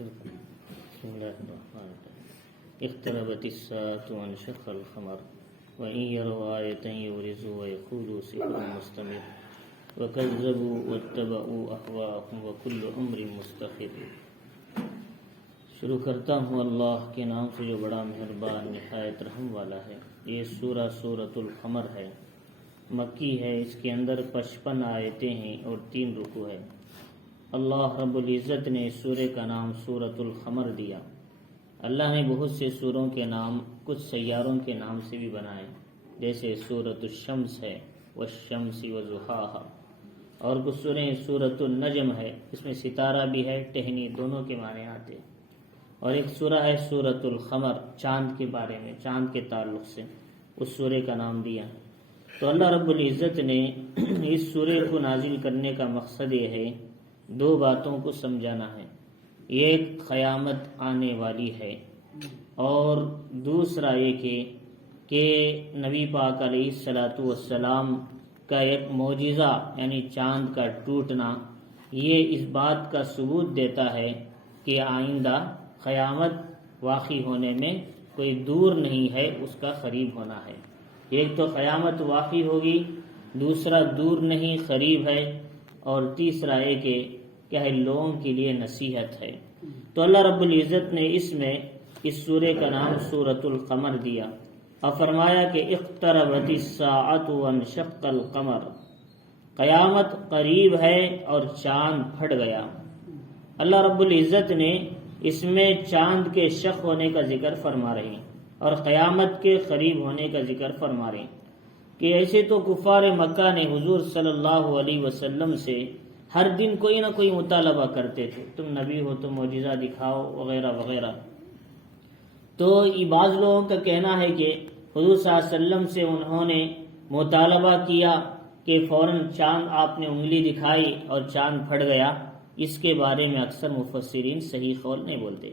بسم الله الرحمن الرحيم اقتربت الساعة وانشق القمر وإن يروا آية يورزوا ويقولوا سحر مستمر وكذبوا واتبعوا أهواءهم وكل أمر مستقر. شروع کرتا ہوں اللہ کے نام سے جو بڑا مہربان نہایت رحم والا ہے. یہ سورہ سورۃ القمر ہے، مکی ہے. اس کے اندر 55 آیتیں ہیں اور 3 رکوع ہے. اللہ رب العزت نے اس سورہ کا نام سورۃ القمر دیا. اللہ نے بہت سے سوروں کے نام کچھ سیاروں کے نام سے بھی بنائے، جیسے سورۃ الشمس ہے، والشمس وضحاہا، اور کچھ سوریں سورۃ النجم ہے، اس میں ستارہ بھی ہے، ٹہنی، دونوں کے معنی آتے. اور ایک سورہ ہے سورۃ القمر، چاند کے بارے میں، چاند کے تعلق سے اس سورے کا نام دیا. تو اللہ رب العزت نے اس سورے کو نازل کرنے کا مقصد یہ ہے 2 باتوں کو سمجھانا ہے. ایک قیامت آنے والی ہے، اور دوسرا یہ کہ نبی پاک علیہ الصلاۃ والسلام کا ایک معجزہ یعنی چاند کا ٹوٹنا، یہ اس بات کا ثبوت دیتا ہے کہ آئندہ قیامت واقع ہونے میں کوئی دور نہیں ہے، اس کا قریب ہونا ہے. ایک تو قیامت واقع ہوگی، دوسرا دور نہیں قریب ہے، اور تیسرا یہ کہ کیا ہے لوگوں کے لیے نصیحت ہے. تو اللہ رب العزت نے اس میں اس سورے کا نام سورۃ القمر دیا اور فرمایا کہ اقتربت الساعۃ وانشق القمر، قیامت قریب ہے اور چاند پھٹ گیا. اللہ رب العزت نے اس میں چاند کے شق ہونے کا ذکر فرما رہے ہیں اور قیامت کے قریب ہونے کا ذکر فرما رہے ہیں. کہ ایسے تو کفار مکہ نے حضور صلی اللہ علیہ وسلم سے ہر دن کوئی نہ کوئی مطالبہ کرتے تھے، تم نبی ہو تو معجزہ دکھاؤ وغیرہ وغیرہ. تو یہ بعض لوگوں کا کہنا ہے کہ حضور صلی اللہ علیہ وسلم سے انہوں نے مطالبہ کیا کہ فوراً چاند آپ نے انگلی دکھائی اور چاند پھٹ گیا. اس کے بارے میں اکثر مفسرین صحیح قول نہیں بولتے،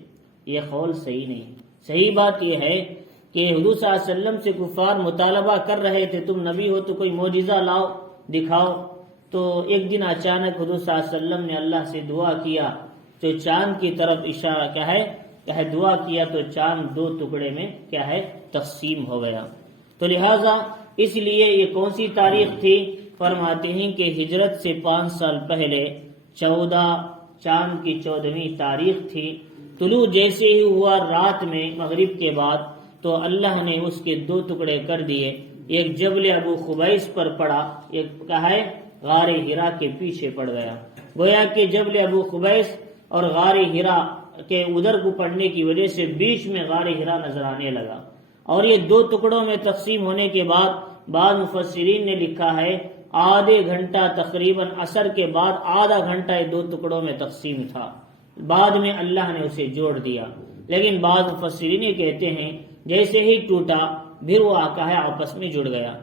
یہ قول صحیح نہیں. صحیح بات یہ ہے کہ حضور صلی اللہ علیہ وسلم سے کفار مطالبہ کر رہے تھے تم نبی ہو تو کوئی معجزہ لاؤ دکھاؤ. تو ایک دن اچانک حضور صلی اللہ علیہ وسلم نے اللہ سے دعا کیا تو چاند کی طرف اشارہ کیا ہے دعا کیا تو چاند 2 ٹکڑے میں کیا ہے تقسیم ہو گیا. تو لہٰذا اس لیے یہ کون سی تاریخ تھی؟ فرماتے ہیں کہ ہجرت سے 5 سال پہلے 14 چاند کی 14ویں تاریخ تھی. طلوع جیسے ہی ہوا رات میں مغرب کے بعد تو اللہ نے اس کے 2 ٹکڑے کر دیے. ایک جبل ابو قبیس پر پڑا، ایک کیا ہے غار ہرا کے پیچھے پڑ گیا. گویا کہ جبل ابو قبیس اور غار ہرا کے ادھر کو پڑنے کی وجہ سے بیچ میں غار ہرا نظر آنے لگا. اور یہ 2 ٹکڑوں میں تقسیم ہونے کے بعد بعض مفسرین نے لکھا ہے آدھے گھنٹہ تقریباً عصر کے بعد آدھا گھنٹہ یہ 2 ٹکڑوں میں تقسیم تھا. بعد میں اللہ نے اسے جوڑ دیا. لیکن بعض مفسرین یہ کہتے ہیں جیسے ہی ٹوٹا پھر وہ آقا ہے آپس میں جڑ گیا.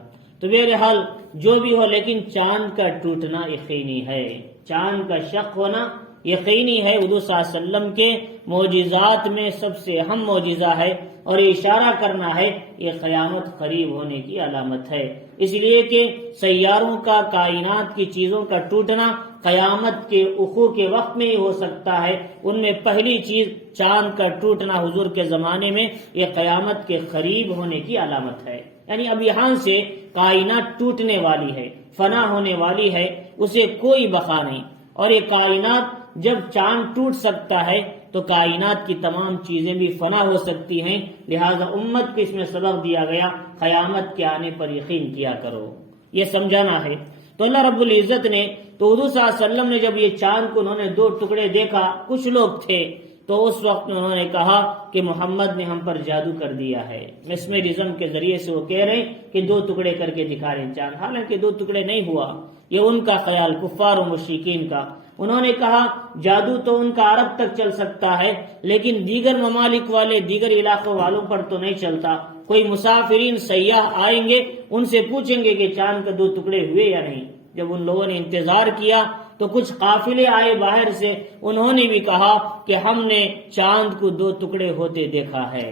تو بہرحال جو بھی ہو، لیکن چاند کا ٹوٹنا یقینی ہے، چاند کا شق ہونا یقینی ہے. حضور صلی اللہ علیہ وسلم کے معجزات میں سب سے اہم معجزہ ہے، اور یہ اشارہ کرنا ہے یہ قیامت قریب ہونے کی علامت ہے. اس لیے کہ سیاروں کا، کائنات کی چیزوں کا ٹوٹنا قیامت کے افق کے وقت میں ہی ہو سکتا ہے. ان میں پہلی چیز چاند کا ٹوٹنا حضور کے زمانے میں یہ قیامت کے قریب ہونے کی علامت ہے. یعنی اب یہاں سے کائنات ٹوٹنے والی ہے، فنا ہونے والی ہے، اسے کوئی بقا نہیں. اور یہ کائنات جب چاند ٹوٹ سکتا ہے تو کائنات کی تمام چیزیں بھی فنا ہو سکتی ہیں. لہذا امت کو اس میں سبق دیا گیا قیامت کے آنے پر یقین کیا کرو، یہ سمجھانا ہے. تو اللہ رب العزت نے تو حضور صلی اللہ علیہ وسلم نے جب یہ چاند کو انہوں نے 2 ٹکڑے دیکھا، کچھ لوگ تھے تو اس وقت انہوں نے کہا کہ محمد نے ہم پر جادو کر دیا ہے. میسمرزم کے ذریعے سے وہ کہہ رہے ہیں کہ 2 ٹکڑے کر کے دکھا رہے ہیں چاند، حالانکہ 2 ٹکڑے نہیں ہوا. یہ ان کا خیال کفار و مشرکین کا. انہوں نے کہا جادو تو ان کا عرب تک چل سکتا ہے لیکن دیگر ممالک والے، دیگر علاقوں والوں پر تو نہیں چلتا. کوئی مسافرین سیاح آئیں گے، ان سے پوچھیں گے کہ چاند کا 2 ٹکڑے ہوئے یا نہیں. جب ان لوگوں نے انتظار کیا تو کچھ قافلے آئے باہر سے، انہوں نے بھی کہا کہ ہم نے چاند کو 2 ٹکڑے ہوتے دیکھا ہے.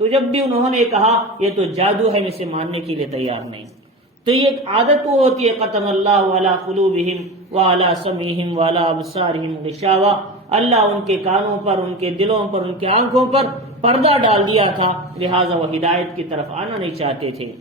تو جب بھی انہوں نے کہا یہ تو جادو ہے، ہم اسے ماننے کے لیے تیار نہیں. تو یہ ایک عادت وہ ہوتی ہے ختم اللہ علی قلوبہم وعلی سمعہم وعلی ابصارہم غشاوہ. اللہ ان کے کانوں پر، ان کے دلوں پر، ان کے آنکھوں پر پردہ ڈال دیا تھا، لہٰذا وہ ہدایت کی طرف آنا نہیں چاہتے تھے۔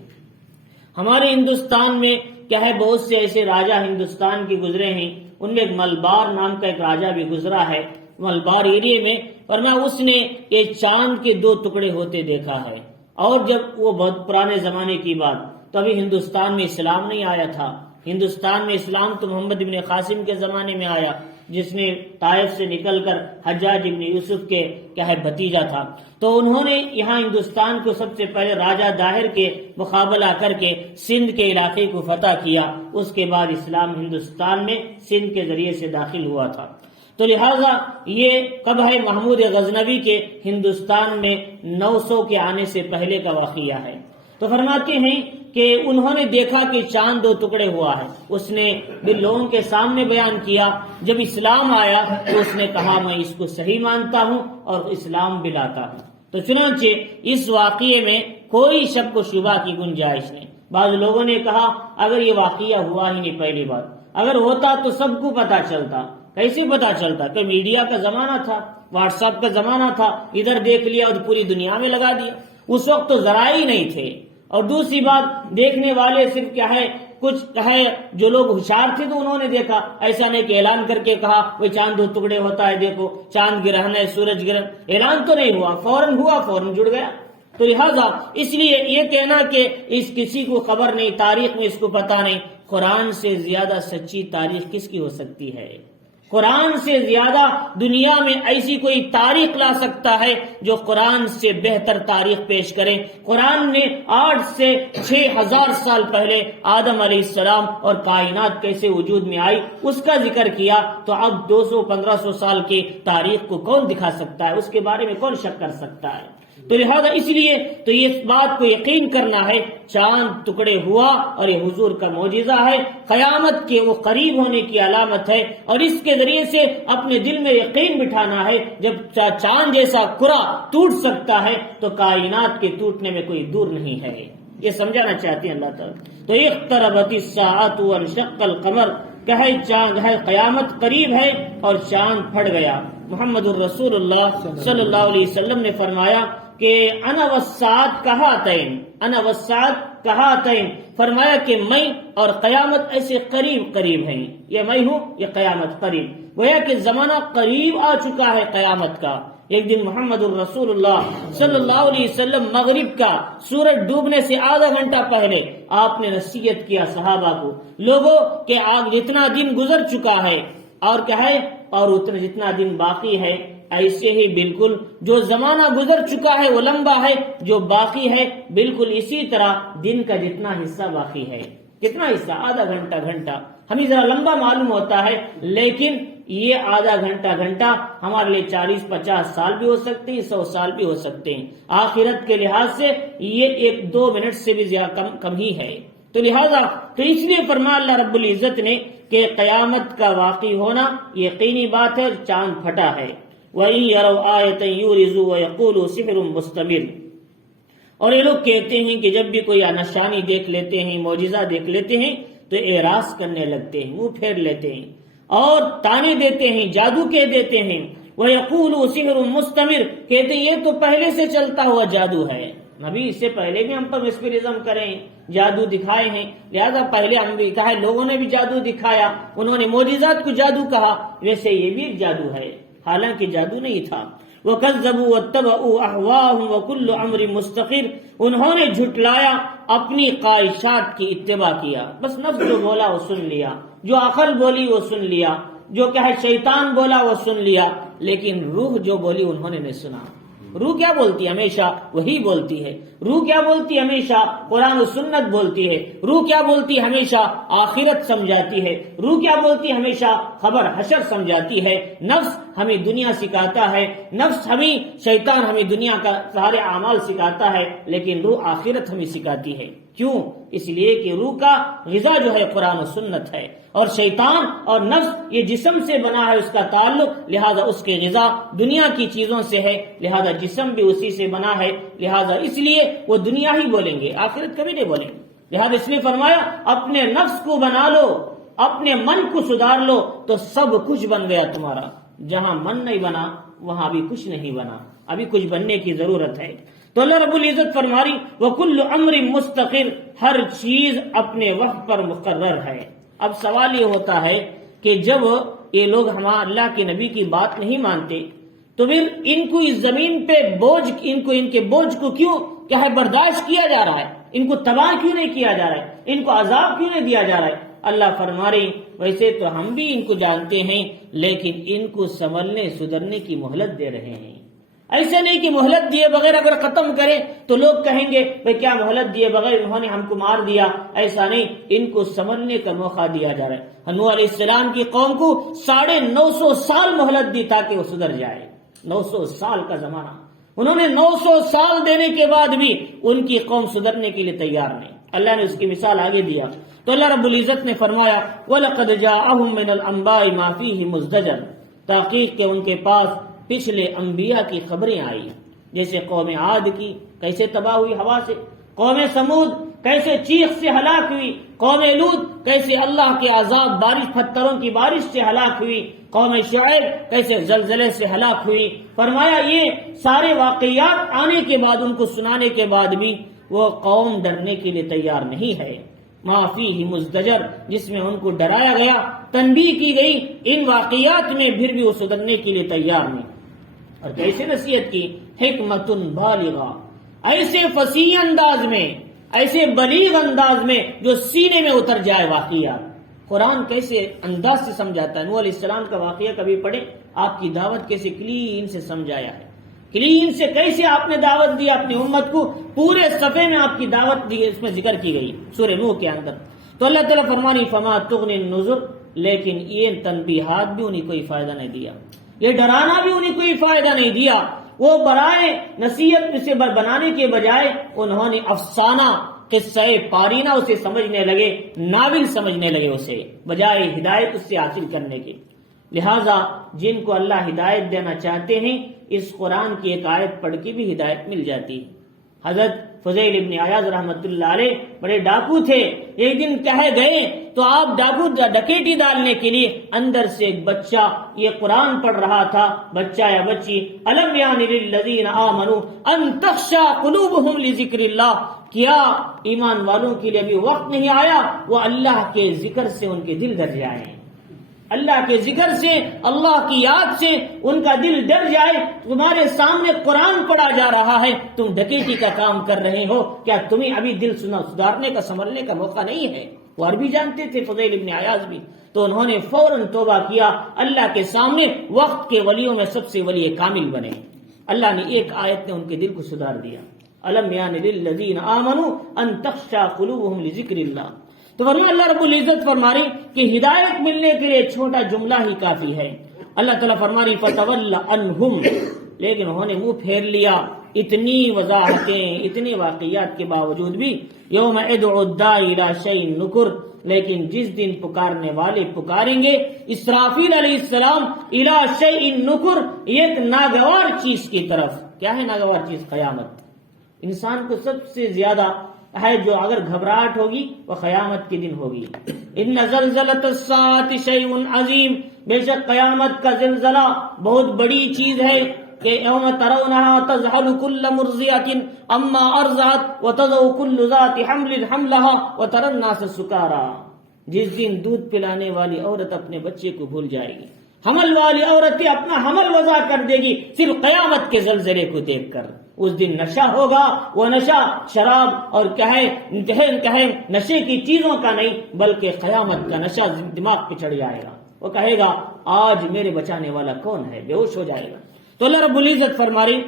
ہمارے ہندوستان میں کیا ہے، بہت سے ایسے راجہ ہندوستان کے گزرے ہیں، ان میں ایک ملبار نام کا ایک راجہ بھی گزرا ہے ملبار ایریے میں، ورنہ اس نے یہ چاند کے 2 ٹکڑے ہوتے دیکھا ہے۔ اور جب وہ بہت پرانے زمانے کی بات، تو ابھی ہندوستان میں اسلام نہیں آیا تھا۔ ہندوستان میں اسلام تو محمد ابن قاسم کے زمانے میں آیا، جس نے طائف سے نکل کر حجاج ابن یوسف کے کیا ہے بھتیجا تھا۔ تو انہوں نے یہاں ہندوستان کو سب سے پہلے راجہ داہر کے مقابلہ کر کے سندھ کے علاقے کو فتح کیا، اس کے بعد اسلام ہندوستان میں سندھ کے ذریعے سے داخل ہوا تھا۔ تو لہٰذا یہ کب ہے، محمود غزنوی کے ہندوستان میں 900 کے آنے سے پہلے کا واقعہ ہے۔ تو فرماتے ہیں کہ انہوں نے دیکھا کہ چاند 2 ٹکڑے ہوا ہے، اس نے بھی لوگوں کے سامنے بیان کیا۔ جب اسلام آیا تو اس نے کہا میں اس کو صحیح مانتا ہوں اور اسلام بھی لاتا ہوں۔ تو چنانچہ اس واقعے میں کوئی شک و شبہ کی گنجائش نہیں۔ بعض لوگوں نے کہا اگر یہ واقعہ ہوا ہی نہیں، پہلی بات اگر ہوتا تو سب کو پتا چلتا۔ کیسے پتا چلتا؟ کہ میڈیا کا زمانہ تھا، واٹس ایپ کا زمانہ تھا، ادھر دیکھ لیا اور پوری دنیا میں لگا دیا۔ اس وقت تو ذرائع ہی نہیں تھے۔ اور دوسری بات، دیکھنے والے صرف کیا ہے، کچھ ہے جو لوگ ہوشیار تھے تو انہوں نے دیکھا، ایسا نہیں کہ اعلان کر کے کہا وہ چاند 2 ٹکڑے ہوتا ہے، دیکھو چاند گرہن ہے، سورج گرہن۔ اعلان تو نہیں ہوا، فوراً ہوا، فوراً جڑ گیا۔ تو لہٰذا اس لیے یہ کہنا کہ اس کسی کو خبر نہیں، تاریخ میں اس کو پتا نہیں، قرآن سے زیادہ سچی تاریخ کس کی ہو سکتی ہے؟ قرآن سے زیادہ دنیا میں ایسی کوئی تاریخ لا سکتا ہے جو قرآن سے بہتر تاریخ پیش کرے؟ قرآن نے 8 سے 6000 سال پہلے آدم علیہ السلام اور کائنات کیسے وجود میں آئی اس کا ذکر کیا، تو اب 200-1500 سال کی تاریخ کو کون دکھا سکتا ہے؟ اس کے بارے میں کون شک کر سکتا ہے؟ تو لہذا اس لیے تو یہ بات کو یقین کرنا ہے، چاند ٹکڑے ہوا اور یہ حضور کا معجزہ ہے، قیامت کے وہ قریب ہونے کی علامت ہے، اور اس کے ذریعے سے اپنے دل میں یقین بٹھانا ہے جب چاند جیسا کرہ ٹوٹ سکتا ہے تو کائنات کے ٹوٹنے میں کوئی دور نہیں ہے۔ یہ سمجھانا چاہتے ہیں اللہ تعالیٰ۔ تو اقتربت الساعۃ وانشق القمر، کہے چاند ہے قیامت قریب ہے اور چاند پھٹ گیا۔ محمد الرسول اللہ صلی اللہ علیہ وسلم نے فرمایا کہ انا والساعۃ کہاتین، انا والساعۃ کہاتین، فرمایا کہ میں اور قیامت ایسے قریب قریب ہیں، یہ میں ہوں، یہ قیامت قریب، گویا کہ زمانہ قریب آ چکا ہے قیامت کا۔ ایک دن محمد الرسول اللہ صلی اللہ علیہ وسلم مغرب کا سورج ڈوبنے سے آدھا گھنٹہ پہلے آپ نے نصیحت کیا صحابہ کو، لوگوں کہ آج جتنا دن گزر چکا ہے اور کیا ہے، اور اتنا جتنا دن باقی ہے، ایسے ہی بالکل جو زمانہ گزر چکا ہے وہ لمبا ہے، جو باقی ہے بالکل اسی طرح دن کا جتنا حصہ باقی ہے۔ کتنا حصہ؟ آدھا گھنٹہ۔ ہمیں ذرا لمبا معلوم ہوتا ہے، لیکن یہ آدھا گھنٹہ ہمارے لیے 40-50 سال بھی ہو سکتے ہیں، 100 سال بھی ہو سکتے ہیں۔ آخرت کے لحاظ سے یہ 1-2 منٹ سے بھی زیادہ کم ہی ہے۔ تو لہذا تو اس لیے فرمایا اللہ رب العزت نے کہ قیامت کا واقع ہونا یقینی بات ہے، چاند پھٹا ہے۔ وَإِن يَرَوْا آيَةً يُعْرِضُوا وَيَقُولُوا سِحْرٌ مُسْتَمِرٌ، اور یہ لوگ کہتے ہیں کہ جب بھی کوئی نشانی دیکھ لیتے ہیں، معجزہ دیکھ لیتے ہیں تو اعراض کرنے لگتے ہیں، منہ پھیر لیتے ہیں اور تانے دیتے ہیں، جادو کہہ دیتے ہیں۔ وَيَقُولُوا سِحْرٌ مُسْتَمِرٌ، کہتے ہیں یہ تو پہلے سے چلتا ہوا جادو ہے، نبی اس سے پہلے بھی ہم پر مسپرزم کریں، جادو دکھائے ہیں، لہذا پہلے ہم بھی کہا، لوگوں نے بھی جادو دکھایا، انہوں نے معجزات کو جادو کہا، ویسے یہ بھی ایک جادو ہے، حالانکہ جادو نہیں تھا۔ وَكَذَّبُوا وَاتَّبَعُوا أَهْوَاءَهُمْ وَكُلُّ أَمْرٍ مُسْتَقِرٌ، انہوں نے جھٹلایا، اپنی خواہشات کی اتباع کیا، بس نفس جو بولا وہ سن لیا، جو عقل بولی وہ سن لیا، جو کہ شیطان بولا وہ سن لیا، لیکن روح جو بولی انہوں نے نہیں سنا۔ روح کیا بولتی ہے؟ ہمیشہ وہی بولتی ہے۔ روح کیا بولتی ہے؟ ہمیشہ قرآن و سنت بولتی ہے۔ روح کیا بولتی ہے؟ ہمیشہ آخرت سمجھاتی ہے۔ روح کیا بولتی ہے؟ ہمیشہ خبر حشر سمجھاتی ہے۔ نفس ہمیں دنیا سکھاتا ہے، نفس ہمیں شیطان ہمیں دنیا کا سارے اعمال سکھاتا ہے، لیکن روح آخرت ہمیں سکھاتی ہے۔ کیوں؟ اس لیے کہ روح کا غذا جو ہے قرآن و سنت ہے، اور شیطان اور نفس یہ جسم سے بنا ہے، اس کا تعلق، لہذا اس کے غذا دنیا کی چیزوں سے ہے، لہذا جسم بھی اسی سے بنا ہے، لہذا اس لیے وہ دنیا ہی بولیں گے، آخرت کبھی نہیں بولیں گے۔ لہذا اس نے فرمایا اپنے نفس کو بنا لو، اپنے من کو سدھار لو تو سب کچھ بن گیا تمہارا۔ جہاں من نہیں بنا وہاں بھی کچھ نہیں بنا، ابھی کچھ بننے کی ضرورت ہے۔ تو اللہ رب العزت فرما رہی وَكُلُّ أَمْرٍ مُسْتَقِرٍ، ہر چیز اپنے وقت پر مقرر ہے۔ اب سوال یہ ہوتا ہے کہ جب یہ لوگ ہمارا اللہ کے نبی کی بات نہیں مانتے تو پھر ان کو اس زمین پہ بوجھ، ان کے بوجھ کو کیوں کیا ہے برداشت کیا جا رہا ہے؟ ان کو تباہ کیوں نہیں کیا جا رہا ہے؟ ان کو عذاب کیوں نہیں دیا جا رہا ہے؟ اللہ فرما رہی ویسے تو ہم بھی ان کو جانتے ہیں، لیکن ان کو سنبھلنے سدھرنے کی مہلت دے رہے ہیں۔ ایسے نہیں کہ مہلت دیے بغیر اگر ختم کریں تو لوگ کہیں گے بھئی کیا مہلت دیے بغیر انہوں نے ہم کو مار دیا، ایسا نہیں، ان کو سنبھلنے کا موقع دیا جا رہا ہے۔ نوح علیہ السلام کی قوم کو 950 سال مہلت دی تاکہ وہ سدھر جائے، 900 سال کا زمانہ، انہوں نے 900 سال دینے کے بعد بھی ان کی قوم سدھرنے کے لیے تیار نہیں۔ اللہ نے اس کی مثال آگے دیا تو اللہ رب العزت نے فرمایا وَلَقَدْ جَاءَهُم مِّنَ الْأَنبَاءِ مَا فِيهِ مُزْدَجَرٌ، تحقیق کہ ان کے پاس پچھلے انبیاء کی خبریں آئی، جیسے قوم عاد کی کیسے تباہ ہوئی ہوا سے، قوم سمود کیسے چیخ سے ہلاک ہوئی، قوم لوط کیسے اللہ کے عذاب بارش پتھروں کی بارش سے ہلاک ہوئی، قوم شعیب کیسے زلزلے سے ہلاک ہوئی۔ فرمایا یہ سارے واقعات آنے کے بعد، ان کو سنانے کے بعد بھی وہ قوم ڈرنے کے لیے تیار نہیں ہے۔ ما فیہ مزدجر، جس میں ان کو ڈرایا گیا، تنبیہ کی گئی ان واقعات میں، پھر بھی وہ سدھرنے کے لیے تیار نہیں۔ اور کیسے نصیحت کی؟ حکمت بالغہ، ایسے فصیح انداز میں، ایسے بلیغ انداز میں جو سینے میں اتر جائے واقعات۔ قرآن کیسے انداز سے سمجھاتا ہے۔ نوح علیہ السلام کا واقعہ کبھی پڑھے، آپ کی دعوت کیسے کلین سے سمجھایا ہے، کلین سے کیسے آپ نے دعوت دی اپنی امت کو، پورے صفحے میں آپ کی دعوت دی، اس میں ذکر کی گئی سورہ نوح کے اندر۔ تو اللہ تعالیٰ فرمانی فما تغنی النذر، لیکن یہ تنبیہات بھی انہیں کوئی فائدہ نہیں دیا، یہ ڈرانا بھی انہیں کوئی فائدہ نہیں دیا۔ وہ برائے نصیحت سے بنانے کے بجائے انہوں نے افسانہ قصہ پارینہ اسے سمجھنے لگے، ناول سمجھنے لگے اسے، بجائے ہدایت اس سے حاصل کرنے کے۔ لہٰذا جن کو اللہ ہدایت دینا چاہتے ہیں اس قرآن کی ایک آیت پڑھ کے بھی ہدایت مل جاتی ہے۔ حضرت فضیل ابن عیاض رحمۃ اللہ علیہ بڑے ڈاکو تھے، ایک دن کہے گئے تو آپ ڈکیٹی ڈالنے کے لیے اندر سے ایک بچہ یہ قرآن پڑھ رہا تھا، بچہ یا بچی، الم یان للذین آمنوا ان تخشع قلوبہم لذکر اللہ، کیا ایمان والوں کے لیے بھی وقت نہیں آیا وہ اللہ کے ذکر سے ان کے دل ڈر جائیں، اللہ کے ذکر سے، اللہ کی یاد سے ان کا دل ڈر جائے۔ تمہارے سامنے قرآن پڑھا جا رہا ہے، تم ڈکیٹی کا کام کر رہے ہو، کیا تمہیں ابھی دل سدھارنے کا سنبھلنے کا موقع نہیں ہے؟ وہ عربی جانتے تھے فضیل ابن عیاض بھی، تو انہوں نے فوراً توبہ کیا، اللہ کے سامنے وقت کے ولیوں میں سب سے ولی کامل بنے۔ اللہ نے ایک آیت نے ان کے دل کو سدھار دیا، الم یان للذین آمنوا ان تخشع قلوبہم لذکر اللہ۔ تو ورنہ اللہ رب العزت فرما رہی کہ ہدایت ملنے کے لیے چھوٹا جملہ ہی کافی ہے۔ اللہ تعالیٰ فرما رہی فَتَوَلَّ عَنْهُمْ، لیکن انہوں نے منہ پھیر لیا، اتنی وضاحتیں، اتنے واقعات کے باوجود بھی۔ یوم ادعو الداعی الی شیء نکر، لیکن جس دن پکارنے والے پکاریں گے اسرافیل علیہ السلام الی شیء نکر، ایک ناگوار چیز کی طرف۔ کیا ہے ناگوار چیز؟ قیامت۔ انسان کو سب سے زیادہ ہے جو اگر گھبراہٹ ہوگی وہ قیامت کے دن ہوگی۔ ان زلزلۃ الساعۃ شیء عظیم، بے شک قیامت کا زلزلہ بہت بڑی چیز ہے کہ یوم ترونها تذهل كل مرضعة عما ارضعت وتضع كل ذات حمل حملها وترى الناس سکارى، جس دن دودھ پلانے والی عورت اپنے بچے کو بھول جائے گی، حمل والی عورتیں اپنا حمل وضع کر دے گی صرف قیامت کے زلزلے کو دیکھ کر۔ اس دن نشہ ہوگا، وہ نشہ شراب اور کہے نشے کی چیزوں کا نہیں بلکہ قیامت کا نشہ دماغ پہ چڑھ جائے گا۔ وہ کہے گا آج میرے بچانے والا کون ہے، بے ہوش ہو جائے گا۔ تو اللہ رب العزت فرما رہی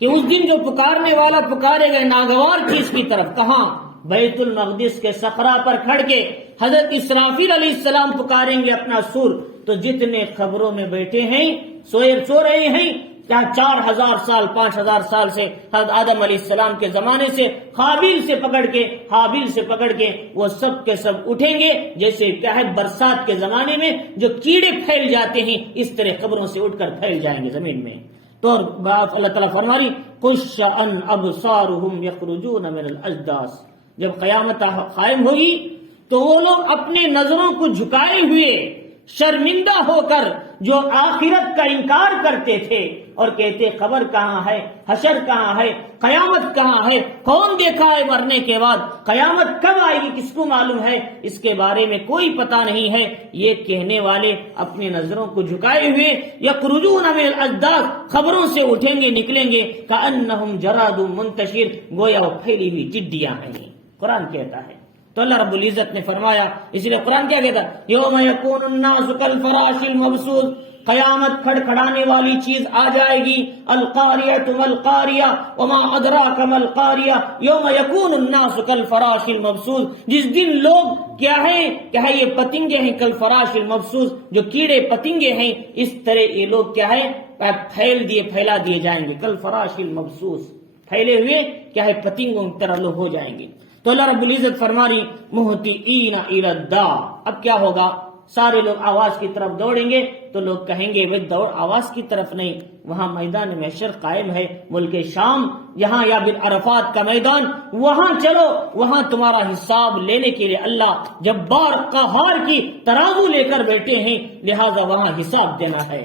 کہ اس دن جو پکارنے والا پکارے گا ناگوار چیز کی طرف، کہاں؟ بیت المقدس کے صحرا پر کھڑ کے حضرت اسرافیل علیہ السلام پکاریں گے اپنا سور، تو جتنے قبروں میں بیٹھے ہیں سو رہے ہیں، کیا 4000 سال 5000 سال سے حضرت آدم علیہ السلام کے زمانے سے حابیل سے پکڑ کے وہ سب کے سب اٹھیں گے، جیسے کیا ہے برسات کے زمانے میں جو کیڑے پھیل جاتے ہیں اس طرح قبروں سے اٹھ کر پھیل جائیں گے زمین میں۔ تو اللہ تعالیٰ فرما رہی خش ان ابصارهم یخرجون من الاجداث، جب قیامت قائم ہوگی تو وہ لوگ اپنے نظروں کو جھکائے ہوئے شرمندہ ہو کر جو آخرت کا انکار کرتے تھے اور کہتے قبر کہاں ہے، حشر کہاں ہے، قیامت کہاں ہے، کون دیکھا ہے مرنے کے بعد، قیامت کب آئے گی کس کو معلوم ہے، اس کے بارے میں کوئی پتہ نہیں ہے، یہ کہنے والے اپنی نظروں کو جھکائے ہوئے یخرجون من الاجداث، خبروں سے اٹھیں گے نکلیں گے، کأنہم جراد منتشر، گویا وہ پھیلی ہوئی چڈیاں ہیں، قرآن کہتا ہے۔ تو اللہ رب العزت نے فرمایا، اس لیے قرآن کیا کہتا ہے، یوم یکون الناس کالفراش المبثوث، قیامت کھڑکھڑانے والی چیز آ جائے گی، القاریۃ والقاریہ وما ادراک ما القاریہ یوم یکون الناس کالفراش المبثوث، جس دن لوگ کیا ہے یہ پتنگے ہیں، کالفراش المبثوث، جو کیڑے پتنگے ہیں، اس طرح یہ لوگ کیا ہے پھیلا دیے جائیں گے، کالفراش المبثوث، پھیلے ہوئے کیا ہے پتنگوں کی طرح لوگ ہو جائیں گے۔ تو اللہ رب العزت فرما رہی مہطعین الی الداع، اب کیا ہوگا، سارے لوگ آواز کی طرف دوڑیں گے تو لوگ کہیں گے وہ دوڑ آواز کی طرف نہیں، وہاں میدان محشر قائم ہے، ملک شام یہاں یا بالعرفات کا میدان، وہاں چلو، وہاں تمہارا حساب لینے کے لیے اللہ جبار قہار کی ترازو لے کر بیٹھے ہیں، لہذا وہاں حساب دینا ہے،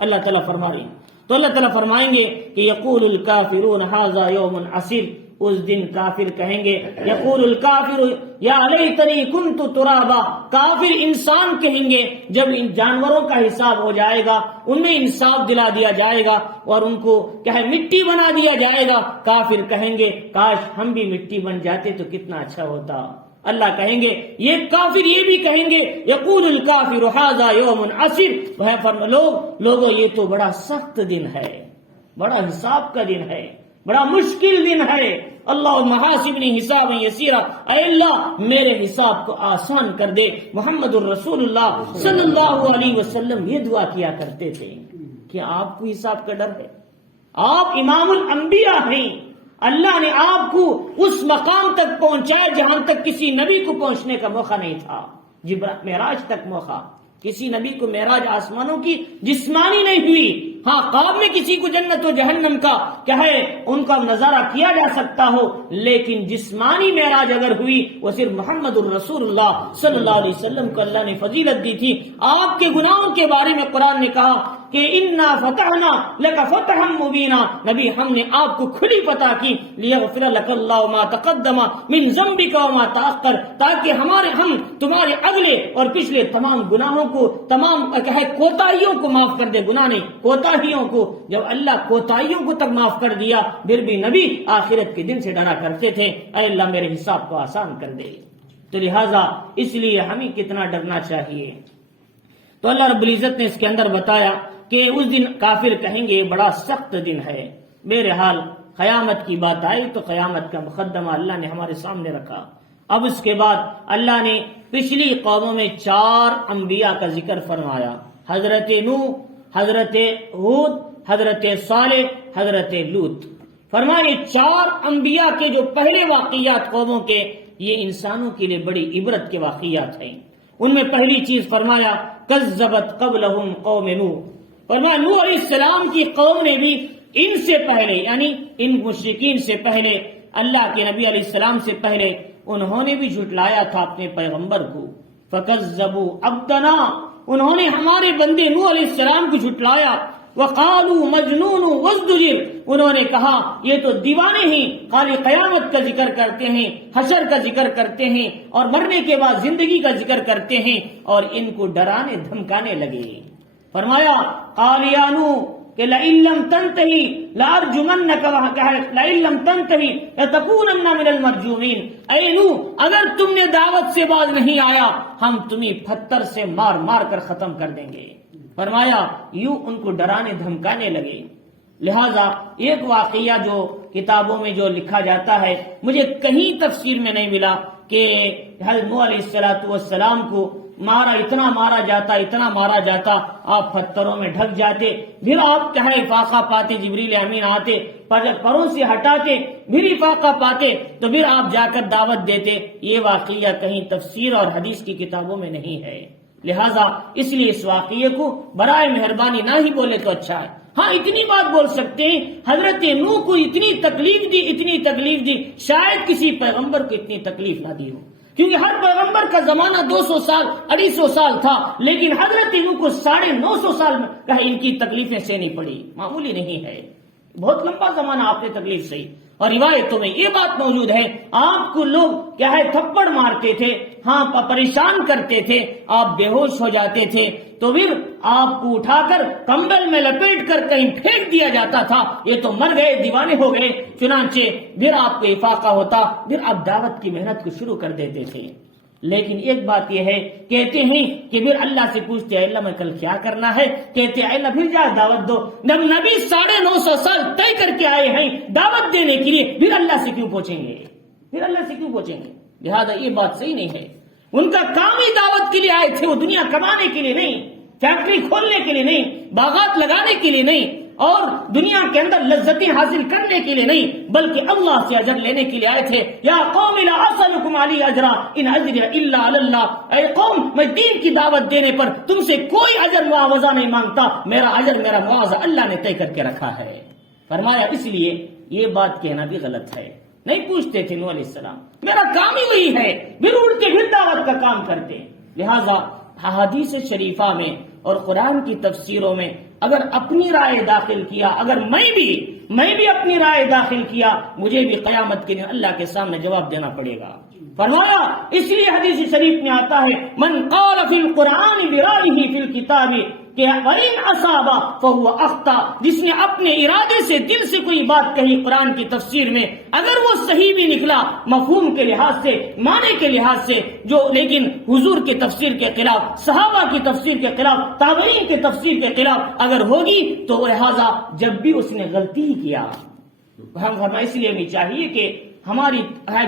اللہ تعالیٰ فرما رہی۔ تو اللہ تعالیٰ فرمائیں گے کہ یقول الکافرون ھذا یوم عسیر، اس دن کافر کہیں گے، یقول الکافر یا لیتنی کنت ترابا، کافر انسان کہیں گے جب ان جانوروں کا حساب ہو جائے گا، انہیں انصاف دلا دیا جائے گا اور ان کو کیا ہے مٹی بنا دیا جائے گا، کافر کہیں گے کاش ہم بھی مٹی بن جاتے تو کتنا اچھا ہوتا۔ اللہ کہیں گے، یہ کافر یہ بھی کہیں گے، یقول الکافر ھذا یوم عسیر، لوگوں یہ تو بڑا سخت دن ہے، بڑا حساب کا دن ہے، بڑا مشکل دن ہے، اللہ محاسبنی حسابا یسیرا، اے اللہ میرے حساب کو آسان کر دے۔ محمد الرسول اللہ صلی اللہ علیہ وسلم یہ دعا کیا کرتے تھے۔ کیا آپ کو حساب کا ڈر ہے؟ آپ امام الانبیاء ہیں، اللہ نے آپ کو اس مقام تک پہنچایا جہاں تک کسی نبی کو پہنچنے کا موقع نہیں تھا، معراج تک موقع، کسی نبی کو معراج آسمانوں کی جسمانی نہیں ہوئی، ہاں خواب میں کسی کو جنت و جہنم کا کیا ہے ان کا نظارہ کیا جا سکتا ہو، لیکن جسمانی معراج اگر ہوئی وہ صرف محمد الرسول اللہ صلی اللہ علیہ وسلم کو اللہ نے فضیلت دی تھی۔ آپ کے گناہوں کے بارے میں قرآن نے کہا کہ انا فتحنا لک فتحا مبینا، نبی ہم نے آپ کو کھلی فتح کی، لیغفر لک اللہ ما تقدم من ذنبک وما تاخر، تاکہ ہم تمہارے اگلے اور پچھلے تمام گناہوں کو، تمام کوتاہیوں کو معاف کر دے، گناہ نہیں کوتاہیوں کو۔ جب اللہ کوتاہیوں کو تک معاف کر دیا، پھر بھی نبی آخرت کے دن سے ڈرا کرتے تھے، اے اللہ میرے حساب کو آسان کر دے۔ تو لہٰذا اس لیے ہمیں کتنا ڈرنا چاہیے۔ تو اللہ رب العزت نے اس کے اندر بتایا کہ اس دن کافر کہیں گے بڑا سخت دن ہے۔ بہرحال قیامت کی بات آئی تو قیامت کا مقدمہ اللہ نے ہمارے سامنے رکھا۔ اب اس کے بعد اللہ نے پچھلی قوموں میں 4 انبیاء کا ذکر فرمایا، حضرت نوح، حضرت ہود، حضرت صالح، حضرت لوط۔ فرمایا 4 انبیاء کے جو پہلے واقعات قوموں کے، یہ انسانوں کے لیے بڑی عبرت کے واقعات ہیں۔ ان میں پہلی چیز فرمایا کذبت قبلہم قوم نوح، فرمایا نوح علیہ السلام کی قوم نے بھی ان سے پہلے، یعنی ان مشرکین سے پہلے، اللہ کے نبی علیہ السلام سے پہلے انہوں نے بھی جھٹلایا تھا اپنے پیغمبر کو۔ فکذبوا عبدنا، انہوں نے ہمارے بندے نوح علیہ السلام کو جھٹلایا۔ وقالوا مجنون وازدجر، انہوں نے کہا یہ تو دیوانے ہیں، خالی قیامت کا ذکر کرتے ہیں، حشر کا ذکر کرتے ہیں اور مرنے کے بعد زندگی کا ذکر کرتے ہیں، اور ان کو ڈرانے دھمکانے لگے۔ فرمایا قال یا نوح کہ لئن لم تنتہی لارجمنک، وہاں کہا لئن لم تنتہی لتکونن من المرجومین، اے نوح اگر تم نے دعوت سے باز نہیں آیا ہم تمہیں پتھر سے مار مار کر ختم کر دیں گے۔ فرمایا یوں ان کو ڈرانے دھمکانے لگے۔ لہذا ایک واقعہ جو کتابوں میں جو لکھا جاتا ہے، مجھے کہیں تفسیر میں نہیں ملا کہ حضرت نوح علیہ السلام کو اتنا مارا جاتا آپ پتھروں میں ڈھک جاتے، پھر آپ کہے فاقہ پاتے، جبریل امین آتے پروں سے ہٹاتے، پھر فاقہ پاتے تو پھر آپ جا کر دعوت دیتے۔ یہ واقعہ کہیں تفسیر اور حدیث کی کتابوں میں نہیں ہے، لہذا اس لیے اس واقعے کو برائے مہربانی نہ ہی بولے تو اچھا ہے۔ ہاں اتنی بات بول سکتے ہیں حضرت نوح کو اتنی تکلیف دی، شاید کسی پیغمبر کو اتنی تکلیف نہ دی ہو، کیونکہ ہر پیغمبر کا زمانہ 200 سال 250 سال تھا، لیکن حضرت نوح کو 950 سال میں ان کی تکلیفیں سہنی پڑی، معمولی نہیں ہے، بہت لمبا زمانہ آپ نے تکلیف سہی۔ اور روایتوں میں یہ بات موجود ہے، آپ کو لوگ کیا ہے تھپڑ مارتے تھے، ہاں پریشان کرتے تھے، آپ بے ہوش ہو جاتے تھے تو پھر آپ کو اٹھا کر کمبل میں لپیٹ کر کہیں پھینک دیا جاتا تھا، یہ تو مر گئے، دیوانے ہو گئے۔ چنانچہ پھر آپ کو افاقہ ہوتا، پھر آپ دعوت کی محنت کو شروع کر دیتے تھے۔ لیکن ایک بات یہ ہے، کہتے ہیں کہ پھر اللہ سے پوچھتے ہیں اللہ میں کل کیا کرنا ہے، کہتے ہیں اللہ پھر جا دعوت دو۔ جب نبی 950 سال طے کر کے آئے ہیں دعوت دینے کے لیے، پھر اللہ سے کیوں پوچھیں گے، پھر اللہ سے کیوں پوچھیں گے؟ لہذا یہ بات صحیح نہیں ہے۔ ان کا کام ہی دعوت کے لیے آئے تھے، وہ دنیا کمانے کے لیے نہیں، فیکٹری کھولنے کے لیے نہیں، باغات لگانے کے لیے نہیں، اور دنیا کے اندر لذتیں حاصل کرنے کے لیے نہیں، بلکہ اللہ سے اجر لینے کے لیے آئے تھے۔ یا قوم لا اسألکم علیہ اجرا ان اجری الا علی اللہ، اے قوم میں دین کی دعوت دینے پر تم سے کوئی اجر معاوضہ نہیں مانگتا، میرا اجر میرا معاوضہ اللہ نے طے کر کے رکھا ہے۔ فرمایا اس لیے یہ بات کہنا بھی غلط ہے، نہیں پوچھتے تھے نوح علیہ السلام، میرا کام ہی وہی ہے، پھر اڑ کے پھر دعوت کا کام کرتے۔ لہذا احادیث شریفہ میں اور قرآن کی تفسیروں میں اگر اپنی رائے داخل کیا، اگر میں بھی اپنی رائے داخل کیا، مجھے بھی قیامت کے دن اللہ کے سامنے جواب دینا پڑے گا۔ فرمایا اس لیے حدیث شریف میں آتا ہے من قال فی القرآن برائہ فی الکتاب کہ وَإِنْ أَصَابَ فَهُوَ أَخْطَأَ، جس نے اپنے ارادے سے دل سے کوئی بات کہی قرآن کی تفسیر میں، اگر وہ صحیح بھی نکلا مفہوم کے لحاظ سے، معنی کے لحاظ سے، جو لیکن حضور کی تفسیر کے خلاف، صحابہ کی تفسیر کے خلاف، تابعین کی تفسیر کے خلاف اگر ہوگی تو لہذا جب بھی اس نے غلطی ہی کیا۔ ہم اس لیے ہمیں چاہیے کہ ہماری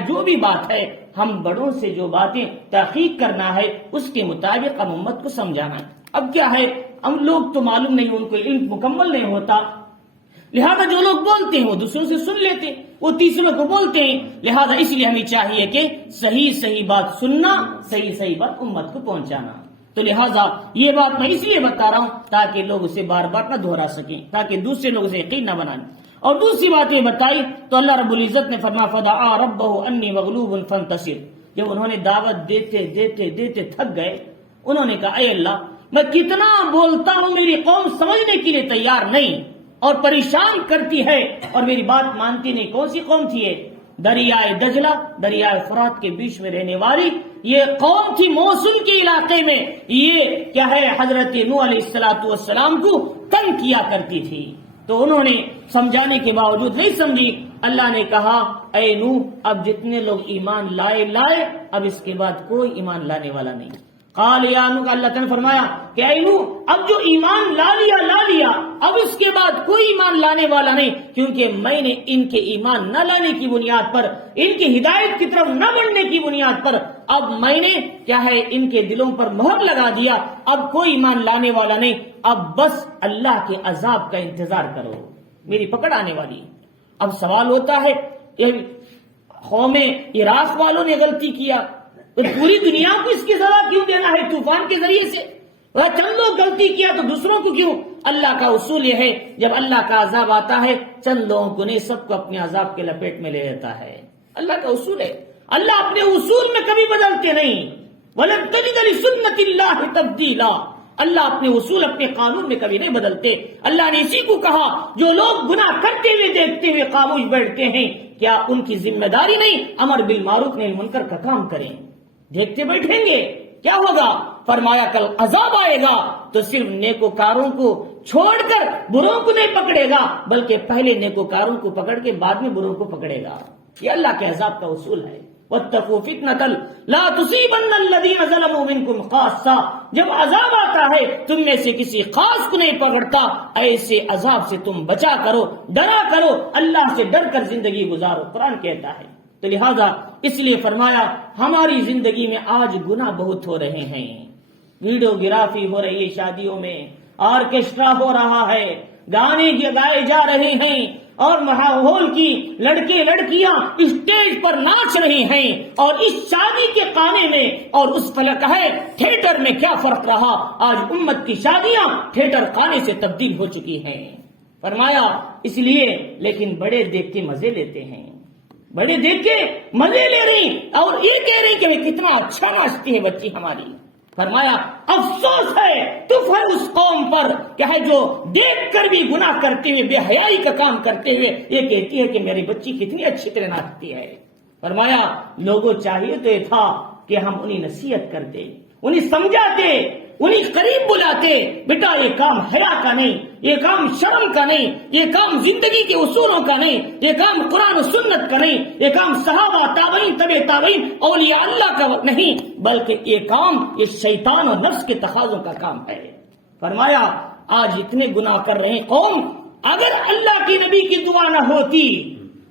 جو بھی بات ہے، ہم بڑوں سے جو باتیں تحقیق کرنا ہے اس کے مطابق ہم امت کو سمجھانا ہے۔ اب کیا ہے، ہم لوگ تو معلوم نہیں، ان کو علم مکمل نہیں ہوتا، لہذا جو لوگ بولتے ہیں وہ دوسروں سے سن لیتے ہیں، وہ تیسروں کو بولتے ہیں۔ لہذا اس لیے ہمیں چاہیے کہ صحیح بات سننا، صحیح بات امت کو پہنچانا۔ تو لہذا یہ بات میں اس لیے بتا رہا ہوں تاکہ لوگ اسے بار بار نہ دہرا سکیں، تاکہ دوسرے لوگ اسے یقین نہ بنائیں۔ اور دوسری بات یہ بتائی تو اللہ رب العزت نے فرمایا فدعا ربہ انی مغلوب فانتصر، جب انہوں نے دعوت دیتے تھک گئے، انہوں نے کہا اے اللہ میں کتنا بولتا ہوں، میری قوم سمجھنے کے لیے تیار نہیں اور پریشان کرتی ہے اور میری بات مانتی نہیں۔ کون سی قوم تھی یہ؟ دریائے دجلہ، دریائے فرات کے بیچ میں رہنے والی یہ قوم تھی، موصل کے علاقے میں یہ کیا ہے حضرت نوح علیہ السلام کو تنگ کیا کرتی تھی، تو انہوں نے سمجھانے کے باوجود نہیں سمجھی۔ اللہ نے کہا اے نوح اب جتنے لوگ ایمان لائے، اب اس کے بعد کوئی ایمان لانے والا نہیں۔ قال یا نوح، اللہ تعالیٰ نے فرمایا کہ اے نوح اب جو ایمان لا لیا، اب اس کے بعد کوئی ایمان لانے والا نہیں، کیونکہ میں نے ان کے ایمان نہ لانے کی بنیاد پر، ان کی ہدایت کی طرف نہ بڑھنے کی بنیاد پر اب میں نے کیا ہے ان کے دلوں پر مہر لگا دیا، اب کوئی ایمان لانے والا نہیں، اب بس اللہ کے عذاب کا انتظار کرو، میری پکڑ آنے والی۔ اب سوال ہوتا ہے قوم عراق والوں نے غلطی کیا، پوری دنیا کو اس کی سزا کیوں دینا ہے طوفان کے ذریعے سے؟ چند لوگ غلطی کیا تو دوسروں کو کیوں؟ اللہ کا اصول یہ ہے جب اللہ کا عذاب آتا ہے چند لوگوں کو نہیں، سب کو اپنے عذاب کے لپیٹ میں لے لیتا ہے، اللہ کا اصول ہے۔ اللہ اپنے اصول میں کبھی بدلتے نہیں، وَلَن تَجِدَ لِسُنَّتِ اللَّهِ تَبْدِيلًا، اللہ اپنے اصول اپنے قانون میں کبھی نہیں بدلتے۔ اللہ نے اسی کو کہا جو لوگ گناہ کرتے ہوئے دیکھتے ہوئے خاموش بیٹھتے ہیں، کیا ان کی ذمہ داری نہیں امر بالمعروف نہی منکر کا کام کریں؟ دیکھتے بیٹھیں گے کیا ہوگا؟ فرمایا کل عذاب آئے گا تو صرف نیکوکاروں کو چھوڑ کر بروں کو نہیں پکڑے گا، بلکہ پہلے نیکوکاروں کو پکڑ کے بعد میں بروں کو پکڑے گا۔ یہ اللہ کے عذاب کا اصول ہے۔ وَاتَّقُوا فِتْنَةً لَا تُصِيبَنَّ الَّذِينَ ظَلَمُوا مِنْكُمْ خَاصَّةً، جب عذاب آتا ہے تم میں سے کسی خاص کو نہیں پکڑتا، ایسے عذاب سے تم بچا کرو، ڈرا کرو، اللہ سے ڈر کر زندگی گزارو، قرآن کہتا ہے۔ تو لہذا اس لیے فرمایا ہماری زندگی میں آج گناہ بہت ہو رہے ہیں، ویڈیوگرافی ہو رہی ہے، شادیوں میں آرکیسٹرا ہو رہا ہے، گانے گائے جا رہے ہیں، اور ماحول کی لڑکے لڑکیاں اسٹیج پر ناچ رہے ہیں، اور اس شادی کے خانے میں اور اس فلک ہے تھیٹر میں کیا فرق رہا؟ آج امت کی شادیاں تھیٹر خانے سے تبدیل ہو چکی ہیں۔ فرمایا اس لیے لیکن بڑے دیکھ کے مزے لیتے ہیں، بڑے دیکھ کے مزے لے رہی اور یہ کہہ رہی کہ کتنا اچھا ناچتی ہے بچی ہماری. فرمایا افسوس ہے تف ہے اس قوم پر کہ ہے جو دیکھ کر بھی گناہ کرتے ہوئے بے حیائی کا کام کرتے ہوئے یہ کہتی ہے کہ میری بچی کتنی اچھی طرح ناچتی ہے. فرمایا لوگوں چاہیے تو یہ تھا کہ ہم انہیں نصیحت کرتے, انہیں سمجھاتے, انہیں قریب بلاتے, بیٹا یہ کام حیا کا نہیں, یہ کام شرم کا نہیں, یہ کام زندگی کے اصولوں کا نہیں, یہ کام قرآن و سنت کا نہیں, یہ کام صحابہ تابعین تبع تابعین اولیاء اللہ کا نہیں, بلکہ یہ کام یہ شیطان اور نفس کے تقاضوں کا کام ہے. فرمایا آج اتنے گناہ کر رہے ہیں قوم, اگر اللہ کی نبی کی دعا نہ ہوتی,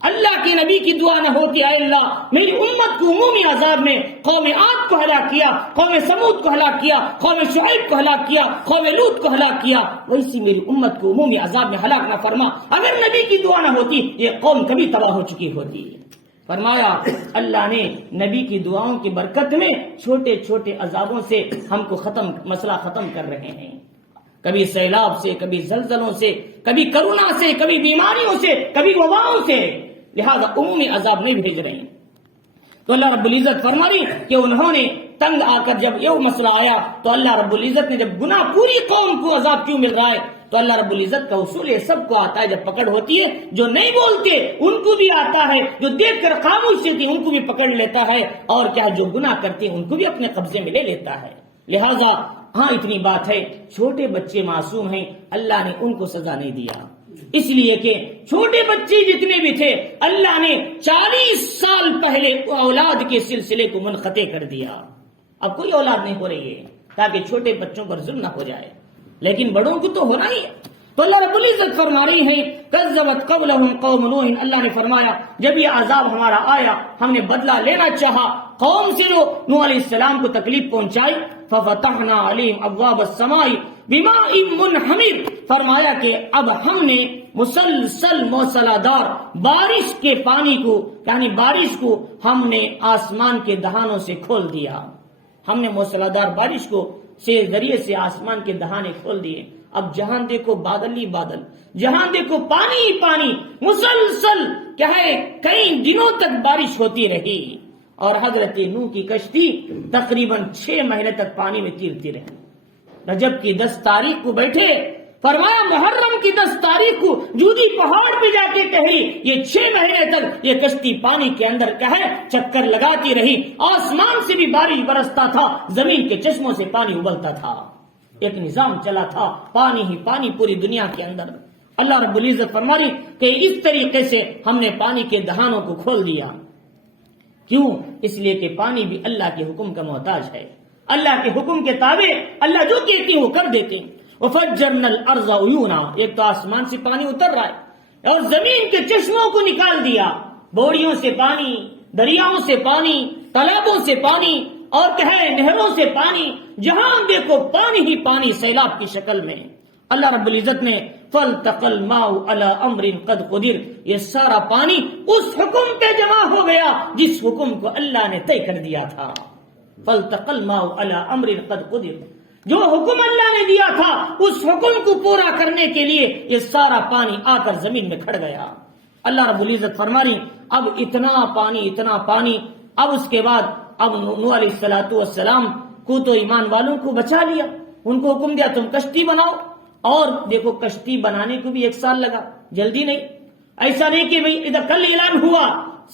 اللہ کی نبی کی دعا نہ ہوتی, اے اللہ میری امت کو عمومی عذاب میں قوم عاد کو ہلاک کیا, قوم سمود کو ہلاک کیا, قوم شعیب کو ہلاک کیا, قوم لوط کو ہلاک کیا, ویسی میری امت کو عمومی عذاب میں ہلاک نہ فرما. اگر نبی کی دعا نہ ہوتی یہ قوم کبھی تباہ ہو چکی ہوتی. فرمایا اللہ نے نبی کی دعاؤں کی برکت میں چھوٹے چھوٹے عذابوں سے ہم کو مسئلہ ختم کر رہے ہیں. کبھی سیلاب سے, کبھی زلزلوں سے, کبھی کرونا سے, کبھی بیماریوں سے, کبھی وباؤں سے, لہذا عمومی عذاب نہیں بھیج رہے ہیں. تو اللہ رب العزت فرماری کہ انہوں نے تنگ آ کر جب یہ مسئلہ آیا تو اللہ رب العزت نے جب گناہ پوری قوم کو عذاب کیوں مل رہا ہے تو اللہ رب العزت کا اصول یہ سب کو آتا ہے, جب پکڑ ہوتی ہے جو نہیں بولتے ان کو بھی آتا ہے, جو دیکھ کر خاموش ہوتی ان کو بھی پکڑ لیتا ہے, اور کیا جو گناہ کرتے ہیں ان کو بھی اپنے قبضے میں لے لیتا ہے. لہذا ہاں اتنی بات ہے چھوٹے بچے معصوم ہیں, اللہ نے ان کو سزا نہیں دیا, اس لیے کہ چھوٹے بچے جتنے بھی تھے اللہ نے 40 سال پہلے اولاد کے سلسلے کو منقطع کر دیا. اب کوئی اولاد نہیں ہو رہی ہے تاکہ چھوٹے بچوں پر ظلم نہ ہو جائے, لیکن بڑوں کو تو ہونا ہی ہے. تو اللہ رب العزت فرما رہی ہے کذبت قبلہم قوم نوح, اللہ نے فرمایا جب یہ عذاب ہمارا آیا ہم نے بدلہ لینا چاہا قوم سے جو نوح علیہ السلام کو تکلیف پہنچائی, ففتحنا علیہم ابواب السماء بماء منہمر, فرمایا کہ اب ہم نے مسلسل موسلادھار بارش کے پانی کو یعنی بارش کو ہم نے آسمان کے دہانوں سے کھول دیا. ہم نے موسلادھار بارش کو سے ذریعے سے آسمان کے دہانے کھول دیے. اب جہاں دیکھو بادل ہی بادل, جہاں دیکھو پانی ہی پانی, مسلسل کیا ہے کئی دنوں تک بارش ہوتی رہی, اور حضرت نوح کی کشتی تقریباً 6 مہینے تک پانی میں تیرتی رہی. رجب کی 10 تاریخ کو بیٹھے, فرمایا محرم کی 10 تاریخ کو جودی پہاڑ پہ جا کے ٹہری, یہ 6 مہینے تک یہ کشتی پانی کے اندر کیا ہے چکر لگاتی رہی. آسمان سے بھی بارش برستا تھا, زمین کے چشموں سے پانی ابلتا تھا, ایک نظام چلا تھا, پانی ہی پانی پوری دنیا کے اندر. اللہ رب العزت فرماری کہ اس طریقے سے ہم نے پانی کے دہانوں کو کھول دیا. کیوں؟ اس لیے کہ پانی بھی اللہ کے حکم کا محتاج ہے, اللہ کے حکم کے تابع اللہ جو کہتی ہیں وہ کر دیتے ہیں. وفجرنا الارض عیونا, ایک تو آسمان سے پانی اتر رہا ہے اور زمین کے چشموں کو نکال دیا, بوڑیوں سے پانی, دریاؤں سے پانی, تالابوں سے پانی, اور کہے نہروں سے پانی, جہاں دیکھو پانی ہی پانی سیلاب کی شکل میں. اللہ رب العزت نے فالتقى الماء على امر قد قدر, یہ سارا پانی اس حکم پہ جمع ہو گیا جس حکم کو اللہ نے طے کر دیا تھا. فالتقى الماء على امر قد قدر, جو حکم اللہ نے دیا تھا اس حکم کو پورا کرنے کے لیے یہ سارا پانی آ کر زمین میں کھڑ گیا. اللہ رب العزت فرما رہی اب اتنا پانی, اب اس کے بعد اب نوح علیہ السلام کو تو ایمان والوں کو بچا لیا, ان کو حکم دیا تم کشتی بناؤ, اور دیکھو کشتی بنانے کو بھی 1 سال لگا, جلدی نہیں. ایسا نہیں کہ بھئی ادھر کل اعلان ہوا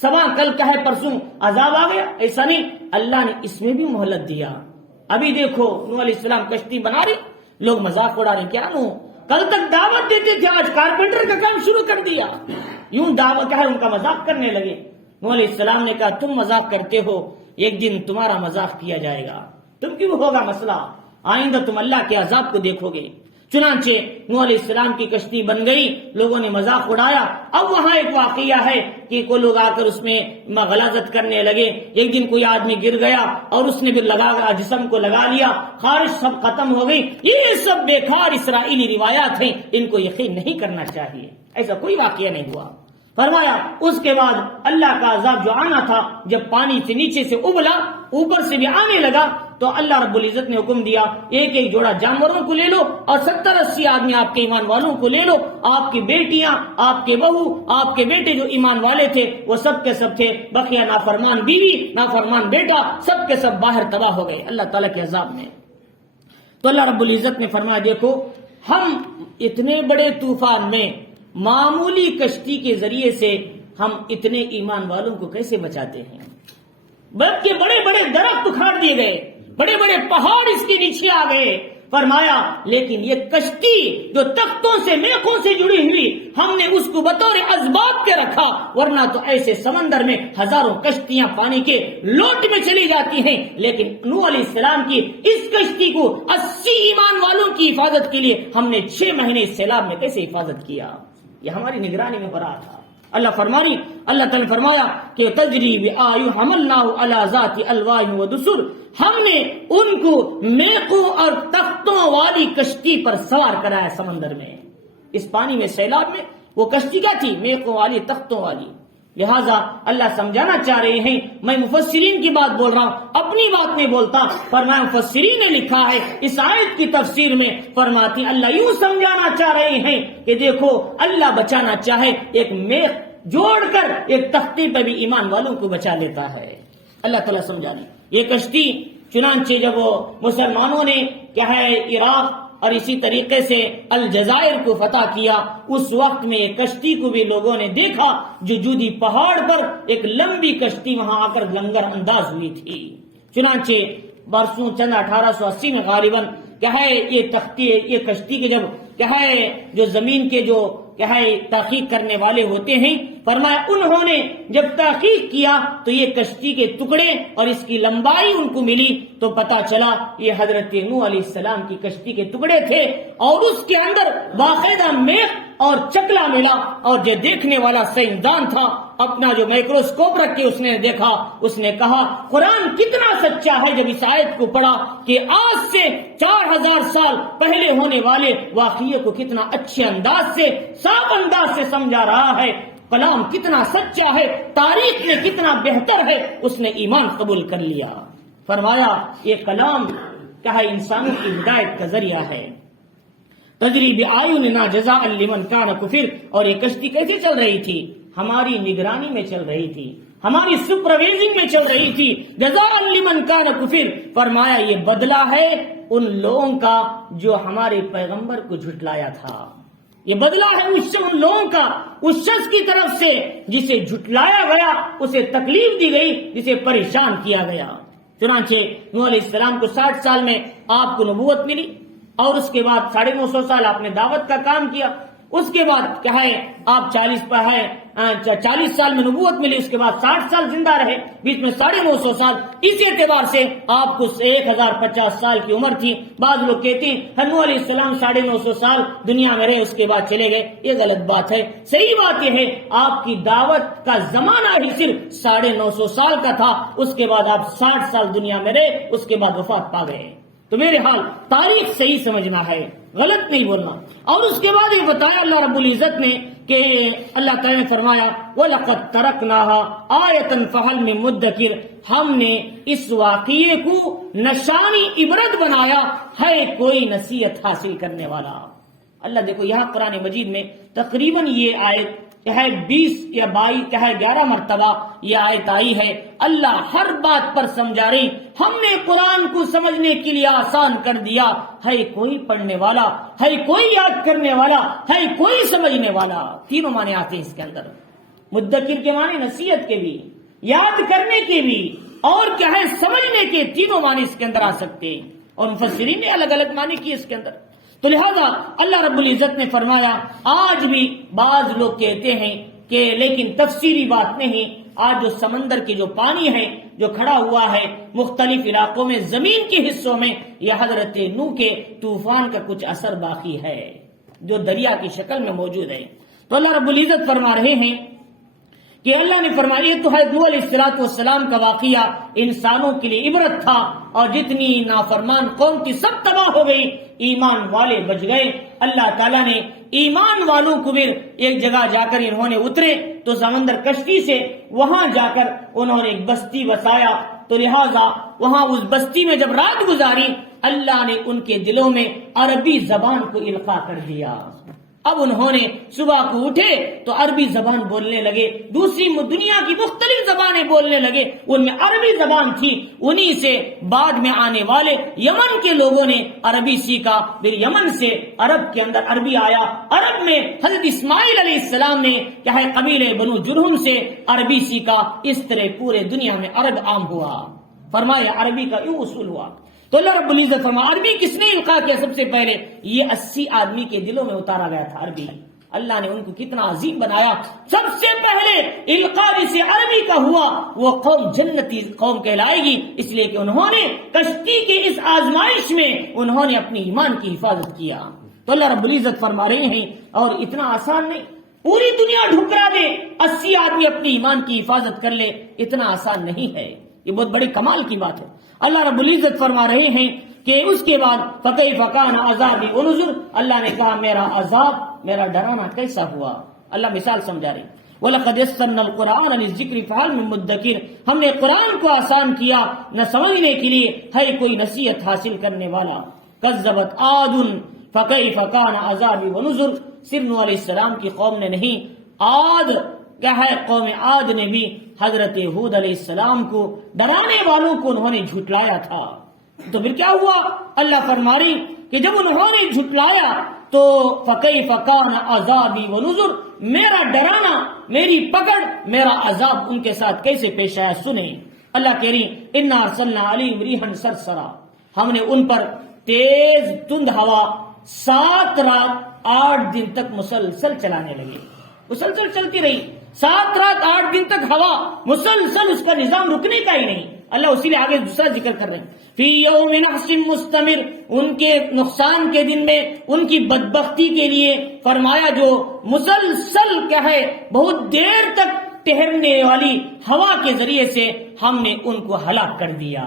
صبح کل کا ہے پرسوں عذاب آ گیا, ایسا نہیں. اللہ نے اس میں بھی مہلت دیا. ابھی دیکھو نوح علیہ السلام کشتی بنا رہے, لوگ مذاق اڑا رہے, کیا نو کل تک دعوت دیتے تھے آج کارپینٹر کا کام شروع کر دیا, یوں دعوت کیا ہے ان کا مذاق کرنے لگے. نوح علیہ السلام نے کہا تم مذاق کرتے ہو, ایک دن تمہارا مذاق کیا جائے گا, تم کیوں ہوگا مسئلہ, آئندہ تم اللہ کے عذاب کو دیکھو گے. چنانچہ نوح علیہ السلام کی کشتی بن گئی, لوگوں نے مذاق اڑایا. اب وہاں ایک واقعہ ہے کہ کوئی لوگ آ کر اس میں غلاظت کرنے لگے. ایک دن کوئی آدمی گر گیا اور اس نے بھی جسم کو لگا لیا, خارش سب ختم ہو گئی. یہ سب بیکار اسرائیلی روایات ہیں, ان کو یقین نہیں کرنا چاہیے, ایسا کوئی واقعہ نہیں ہوا. فرمایا اس کے بعد اللہ کا عذاب جو آنا تھا جب پانی سے نیچے سے ابلا اوپر سے بھی آنے لگا, تو اللہ رب العزت نے حکم دیا ایک ایک جوڑا جانوروں کو لے لو اور 70-80 آدمی آپ کے ایمان والوں کو لے لو. آپ کی بیٹیاں، آپ کے بہو، آپ کے بیٹے جو ایمان والے تھے وہ سب کے سب تھے. بقیہ نافرمان بیوی، نافرمان بیٹا، سب کے سب باہر تباہ ہو گئے اللہ تعالیٰ کے عذاب میں. تو اللہ رب العزت نے فرمایا دیکھو ہم اتنے بڑے طوفان میں معمولی کشتی کے ذریعے سے ہم اتنے ایمان والوں کو کیسے بچاتے ہیں. بلکہ بڑے بڑے درخت اکھاڑ دیے گئے، بڑے بڑے پہاڑ اس کے نیچے آ گئے. فرمایا لیکن یہ کشتی جو تختوں سے میخوں سے جڑی ہوئی ہم نے اس کو بطور اسباب کے رکھا، ورنہ تو ایسے سمندر میں ہزاروں کشتیاں پانی کے لوٹ میں چلی جاتی ہیں. لیکن نوح علیہ السلام کی اس کشتی کو 80 ایمان والوں کی حفاظت کے لیے ہم نے 6 مہینے اس سیلاب میں کیسے حفاظت کیا. یہ ہماری نگرانی میں ہو رہا تھا. اللہ تعالیٰ نے فرمایا کہ تجری بِآیُ حملناہ علی ذات الواح و دسر، ہم نے ان کو میخوں اور تختوں والی کشتی پر سوار کرایا سمندر میں. اس پانی میں سیلاب میں وہ کشتی کیا تھی؟ میخوں والی، تختوں والی. لہذا اللہ سمجھانا چاہ رہے ہیں، میں مفسرین کی بات بول رہا ہوں، اپنی بات نہیں بولتا. فرمایا مفسرین نے لکھا ہے اس آیت کی تفسیر میں، فرماتی اللہ یوں سمجھانا چاہ رہے ہیں کہ دیکھو اللہ بچانا چاہے ایک میخ جوڑ کر ایک تختے پہ بھی ایمان والوں کو بچا لیتا ہے. اللہ تعالیٰ سمجھانے یہ کشتی چنانچہ جب وہ مسلمانوں نے کیا ہے عراق اور اسی طریقے سے الجزائر کو فتح کیا، اس وقت میں ایک کشتی کو بھی لوگوں نے دیکھا جو جودی پہاڑ پر ایک لمبی کشتی وہاں آ کر لنگر انداز ہوئی تھی. چنانچہ برسوں چند 1880 میں غالباً کیا ہے یہ کشتی کے جب کیا ہے جو زمین کے جو کیا ہے تحقیق کرنے والے ہوتے ہیں، فرمایا انہوں نے جب تحقیق کیا تو یہ کشتی کے ٹکڑے اور اس کی لمبائی ان کو ملی تو پتا چلا یہ حضرت نوح علیہ السلام کی کشتی کے ٹکڑے تھے، اور اس کے اندر باقاعدہ میخ اور چکلا ملا. اور جو دیکھنے والا سائنسدان تھا اپنا جو مائکروسکوپ رکھ کے اس نے دیکھا، اس نے کہا قرآن کتنا سچا ہے. جب اس آیت کو پڑھا کہ آج سے 4000 سال پہلے ہونے والے واقعے کو کتنا اچھے انداز سے، صاف انداز سے سمجھا رہا ہے، کلام کتنا سچا ہے، تاریخ میں کتنا بہتر ہے، اس نے ایمان قبول کر لیا. فرمایا یہ کلام کیا ہے انسانوں کی ہدایت کا ذریعہ ہے. تجری بِآیُنِنَا جَزَاءً لِمَنْ كَانَ كُفِرَ. اور یہ کشتی کیسے چل رہی تھی؟ ہماری نگرانی میں چل رہی تھی، ہماری سپرویژن میں چل رہی تھی. جزاء لمن کان کفر. فرمایا یہ بدلہ ہے ان لوگوں کا جو ہمارے پیغمبر کو جھٹلایا تھا. یہ بدلہ ہے ان لوگوں کا، اس شخص کی طرف سے جسے جھٹلایا گیا، اسے تکلیف دی گئی، جسے پریشان کیا گیا. چنانچہ نوح علیہ السلام کو 60 سال میں آپ کو نبوت ملی، اور اس کے بعد 950 سال آپ نے دعوت کا کام کیا. اس کے بعد کیا ہے آپ 40 سال میں نبوت ملی، اس کے بعد 60 سال زندہ رہے، بیچ میں 950 سال. اس اعتبار سے آپ کو 1050 سال کی عمر تھی. بعض لوگ کہتے ہیں نوح علیہ السلام 950 سال دنیا میں رہے، اس کے بعد چلے گئے. یہ غلط بات ہے. صحیح بات یہ ہے آپ کی دعوت کا زمانہ ہی صرف 950 سال کا تھا. اس کے بعد آپ 60 سال دنیا میں رہے، اس کے بعد وفات پا گئے. تو میرے حال تاریخ صحیح سمجھنا ہے، غلط نہیں بولنا. اور اس کے بعد یہ بتایا اللہ رب العزت نے کہ اللہ تعالیٰ نے فرمایا وَلَقَدْ تَرَكْنَاهَا آیَةً فَهَلْ مِن مُدَّکِرٍ. ہم نے اس واقعے کو نشانی عبرت بنایا، ہے کوئی نصیحت حاصل کرنے والا. اللہ دیکھو یہاں قرآن مجید میں تقریباً یہ آیت ہے 20 یا 11 مرتبہ یہ آیت آئی ہے. اللہ ہر بات پر سمجھا رہی. ہم نے قرآن کو سمجھنے کے لیے آسان کر دیا. ہے کوئی پڑھنے والا، ہے کوئی یاد کرنے والا، ہے کوئی سمجھنے والا. تینوں معنی آتے ہیں اس کے اندر. مدکر کے معنی نصیحت کے بھی، یاد کرنے کے بھی، اور کیا ہے سمجھنے کے، تینوں معنی اس کے اندر آ سکتے ہیں. اور مفسرین نے الگ الگ معنی کیے اس کے اندر. تو لہذا اللہ رب العزت نے فرمایا آج بھی بعض لوگ کہتے ہیں کہ لیکن تفسیری بات نہیں، آج جو سمندر کے جو پانی ہے جو کھڑا ہوا ہے مختلف علاقوں میں، زمین کے حصوں میں، یہ حضرت نوح کے طوفان کا کچھ اثر باقی ہے جو دریا کی شکل میں موجود ہے. تو اللہ رب العزت فرما رہے ہیں کہ اللہ نے فرمایا تو ہے نوح علیہ السلام کا واقعہ انسانوں کے لیے عبرت تھا، اور جتنی نافرمان قوم کی سب تباہ ہو گئی، ایمان والے بچ گئے. اللہ تعالیٰ نے ایمان والوں کو بھی ایک جگہ جا کر انہوں نے اترے تو سمندر کشتی سے وہاں جا کر انہوں نے ایک بستی بسایا. تو لہذا وہاں اس بستی میں جب رات گزاری، اللہ نے ان کے دلوں میں عربی زبان کو القاء کر دیا۔ اب انہوں نے صبح کو اٹھے تو عربی زبان بولنے لگے، دوسری دنیا کی مختلف زبانیں بولنے لگے، ان میں عربی زبان تھی۔ انہی سے بعد میں آنے والے یمن کے لوگوں نے عربی سیکھا، پھر یمن سے عرب کے اندر عربی آیا۔ عرب میں حضرت اسماعیل علیہ السلام نے کیا ہے قبیلے بنو جرہم سے عربی سیکھا، اس طرح پورے دنیا میں عرب عام ہوا۔ فرمایا عربی کا یوں اصول ہوا۔ تو اللہ رب العزت فرمایا عربی کس نے القاء کیا؟ سب سے پہلے یہ 80 آدمی کے دلوں میں اتارا گیا تھا عربی۔ اللہ نے ان کو کتنا عظیم بنایا۔ سب سے پہلے القاء جسے عربی کا ہوا وہ قوم جنتی قوم کہلائے گی، اس لیے کہ انہوں نے کشتی کے اس آزمائش میں انہوں نے اپنی ایمان کی حفاظت کیا۔ تو اللہ رب العزت فرما رہے ہیں اور اتنا آسان نہیں، پوری دنیا ڈھکرا دے 80 آدمی اپنی ایمان کی حفاظت کر لے، اتنا آسان نہیں ہے، یہ بہت بڑے کمال کی بات ہے۔ اللہ رب العزت فرما رہے ہیں کہ اس کے بعد فَكَيْفَ كَانَ عَذَابِي وَنُذُرِ، اللہ نے کہا میرا عذاب، میرا ڈرانا کیسا ہوا۔ اللہ مثال سمجھا رہے ہیں، وَلَقَدْ يَسَّرْنَا الْقُرْآنَ لِلذِّكْرِ فَهَلْ مِن مُدَّكِرٍ، ہم نے قرآن کو آسان کیا نہ سمجھنے کے لیے ہے کوئی نصیحت حاصل کرنے والا۔ كَذَّبَتْ عَادٌ فَكَيْفَ كَانَ عَذَابِي وَنُذُرِ، صرف نوح علیہ السلام کی قوم نے نہیں، عاد کیا ہے قوم عاد نے بھی حضرت ہود علیہ السلام کو ڈرانے والوں کو انہوں نے جھٹلایا تھا۔ تو پھر کیا ہوا؟ اللہ فرما رہی کہ جب انہوں نے جھٹلایا تو فَكَيْفَ كَانَ عَذَابِي وَنُذُرِ، میرا ڈرانا، میری پکڑ، میرا عذاب ان کے ساتھ کیسے پیش آیا سنیں۔ اللہ کہہ رہی اِنَّا أَرْسَلْنَا عَلَيْهِمْ رِيحًا صَرْصَرًا، ہم نے ان پر تیز تند ہوا 7 رات 8 دن تک مسلسل چلانے لگے، مسلسل چلتی رہی 7 رات 8 دن تک ہوا مسلسل، اس کا نظام رکنے کا ہی نہیں۔ اللہ اسی لیے آگے دوسرا ذکر کر رہے ہیں فی یوم نحس مستمر، ان کے نقصان کے دن میں، ان کی بدبختی کے لیے فرمایا جو مسلسل کیا ہے بہت دیر تک ٹہرنے والی ہوا کے ذریعے سے ہم نے ان کو ہلاک کر دیا۔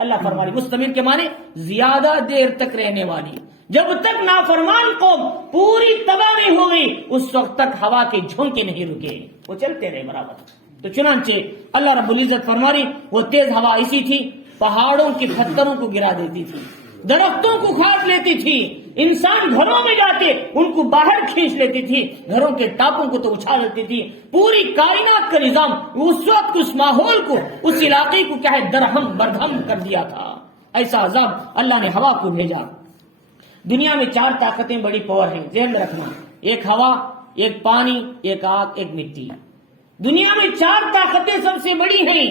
اللہ فرما رہی مستمر کے معنی زیادہ دیر تک رہنے والی، جب تک نافرمان قوم پوری تباہ نہیں ہو گئی اس وقت تک ہوا کے جھونکے نہیں رکے، وہ چلتے رہے برابر۔ تو چنانچہ اللہ رب العزت فرما رہی وہ تیز ہوا ایسی تھی پہاڑوں کے پتھروں کو گرا دیتی تھی، درختوں کو کاٹ لیتی تھی، انسان گھروں میں جاتے ان کو باہر کھینچ لیتی تھی، گھروں کے ٹاپوں کو تو اچھال لیتی تھی، پوری کائنات کا نظام اس وقت اس ماحول کو اس علاقے کو کیا ہے درہم برہم کر دیا تھا۔ ایسا عذاب اللہ نے ہوا کو بھیجا۔ دنیا میں 4 طاقتیں بڑی پاور ہیں، ذہن میں رکھنا، ایک ہوا، ایک پانی، ایک آگ، ایک مٹی۔ دنیا میں 4 طاقتیں سب سے بڑی ہیں،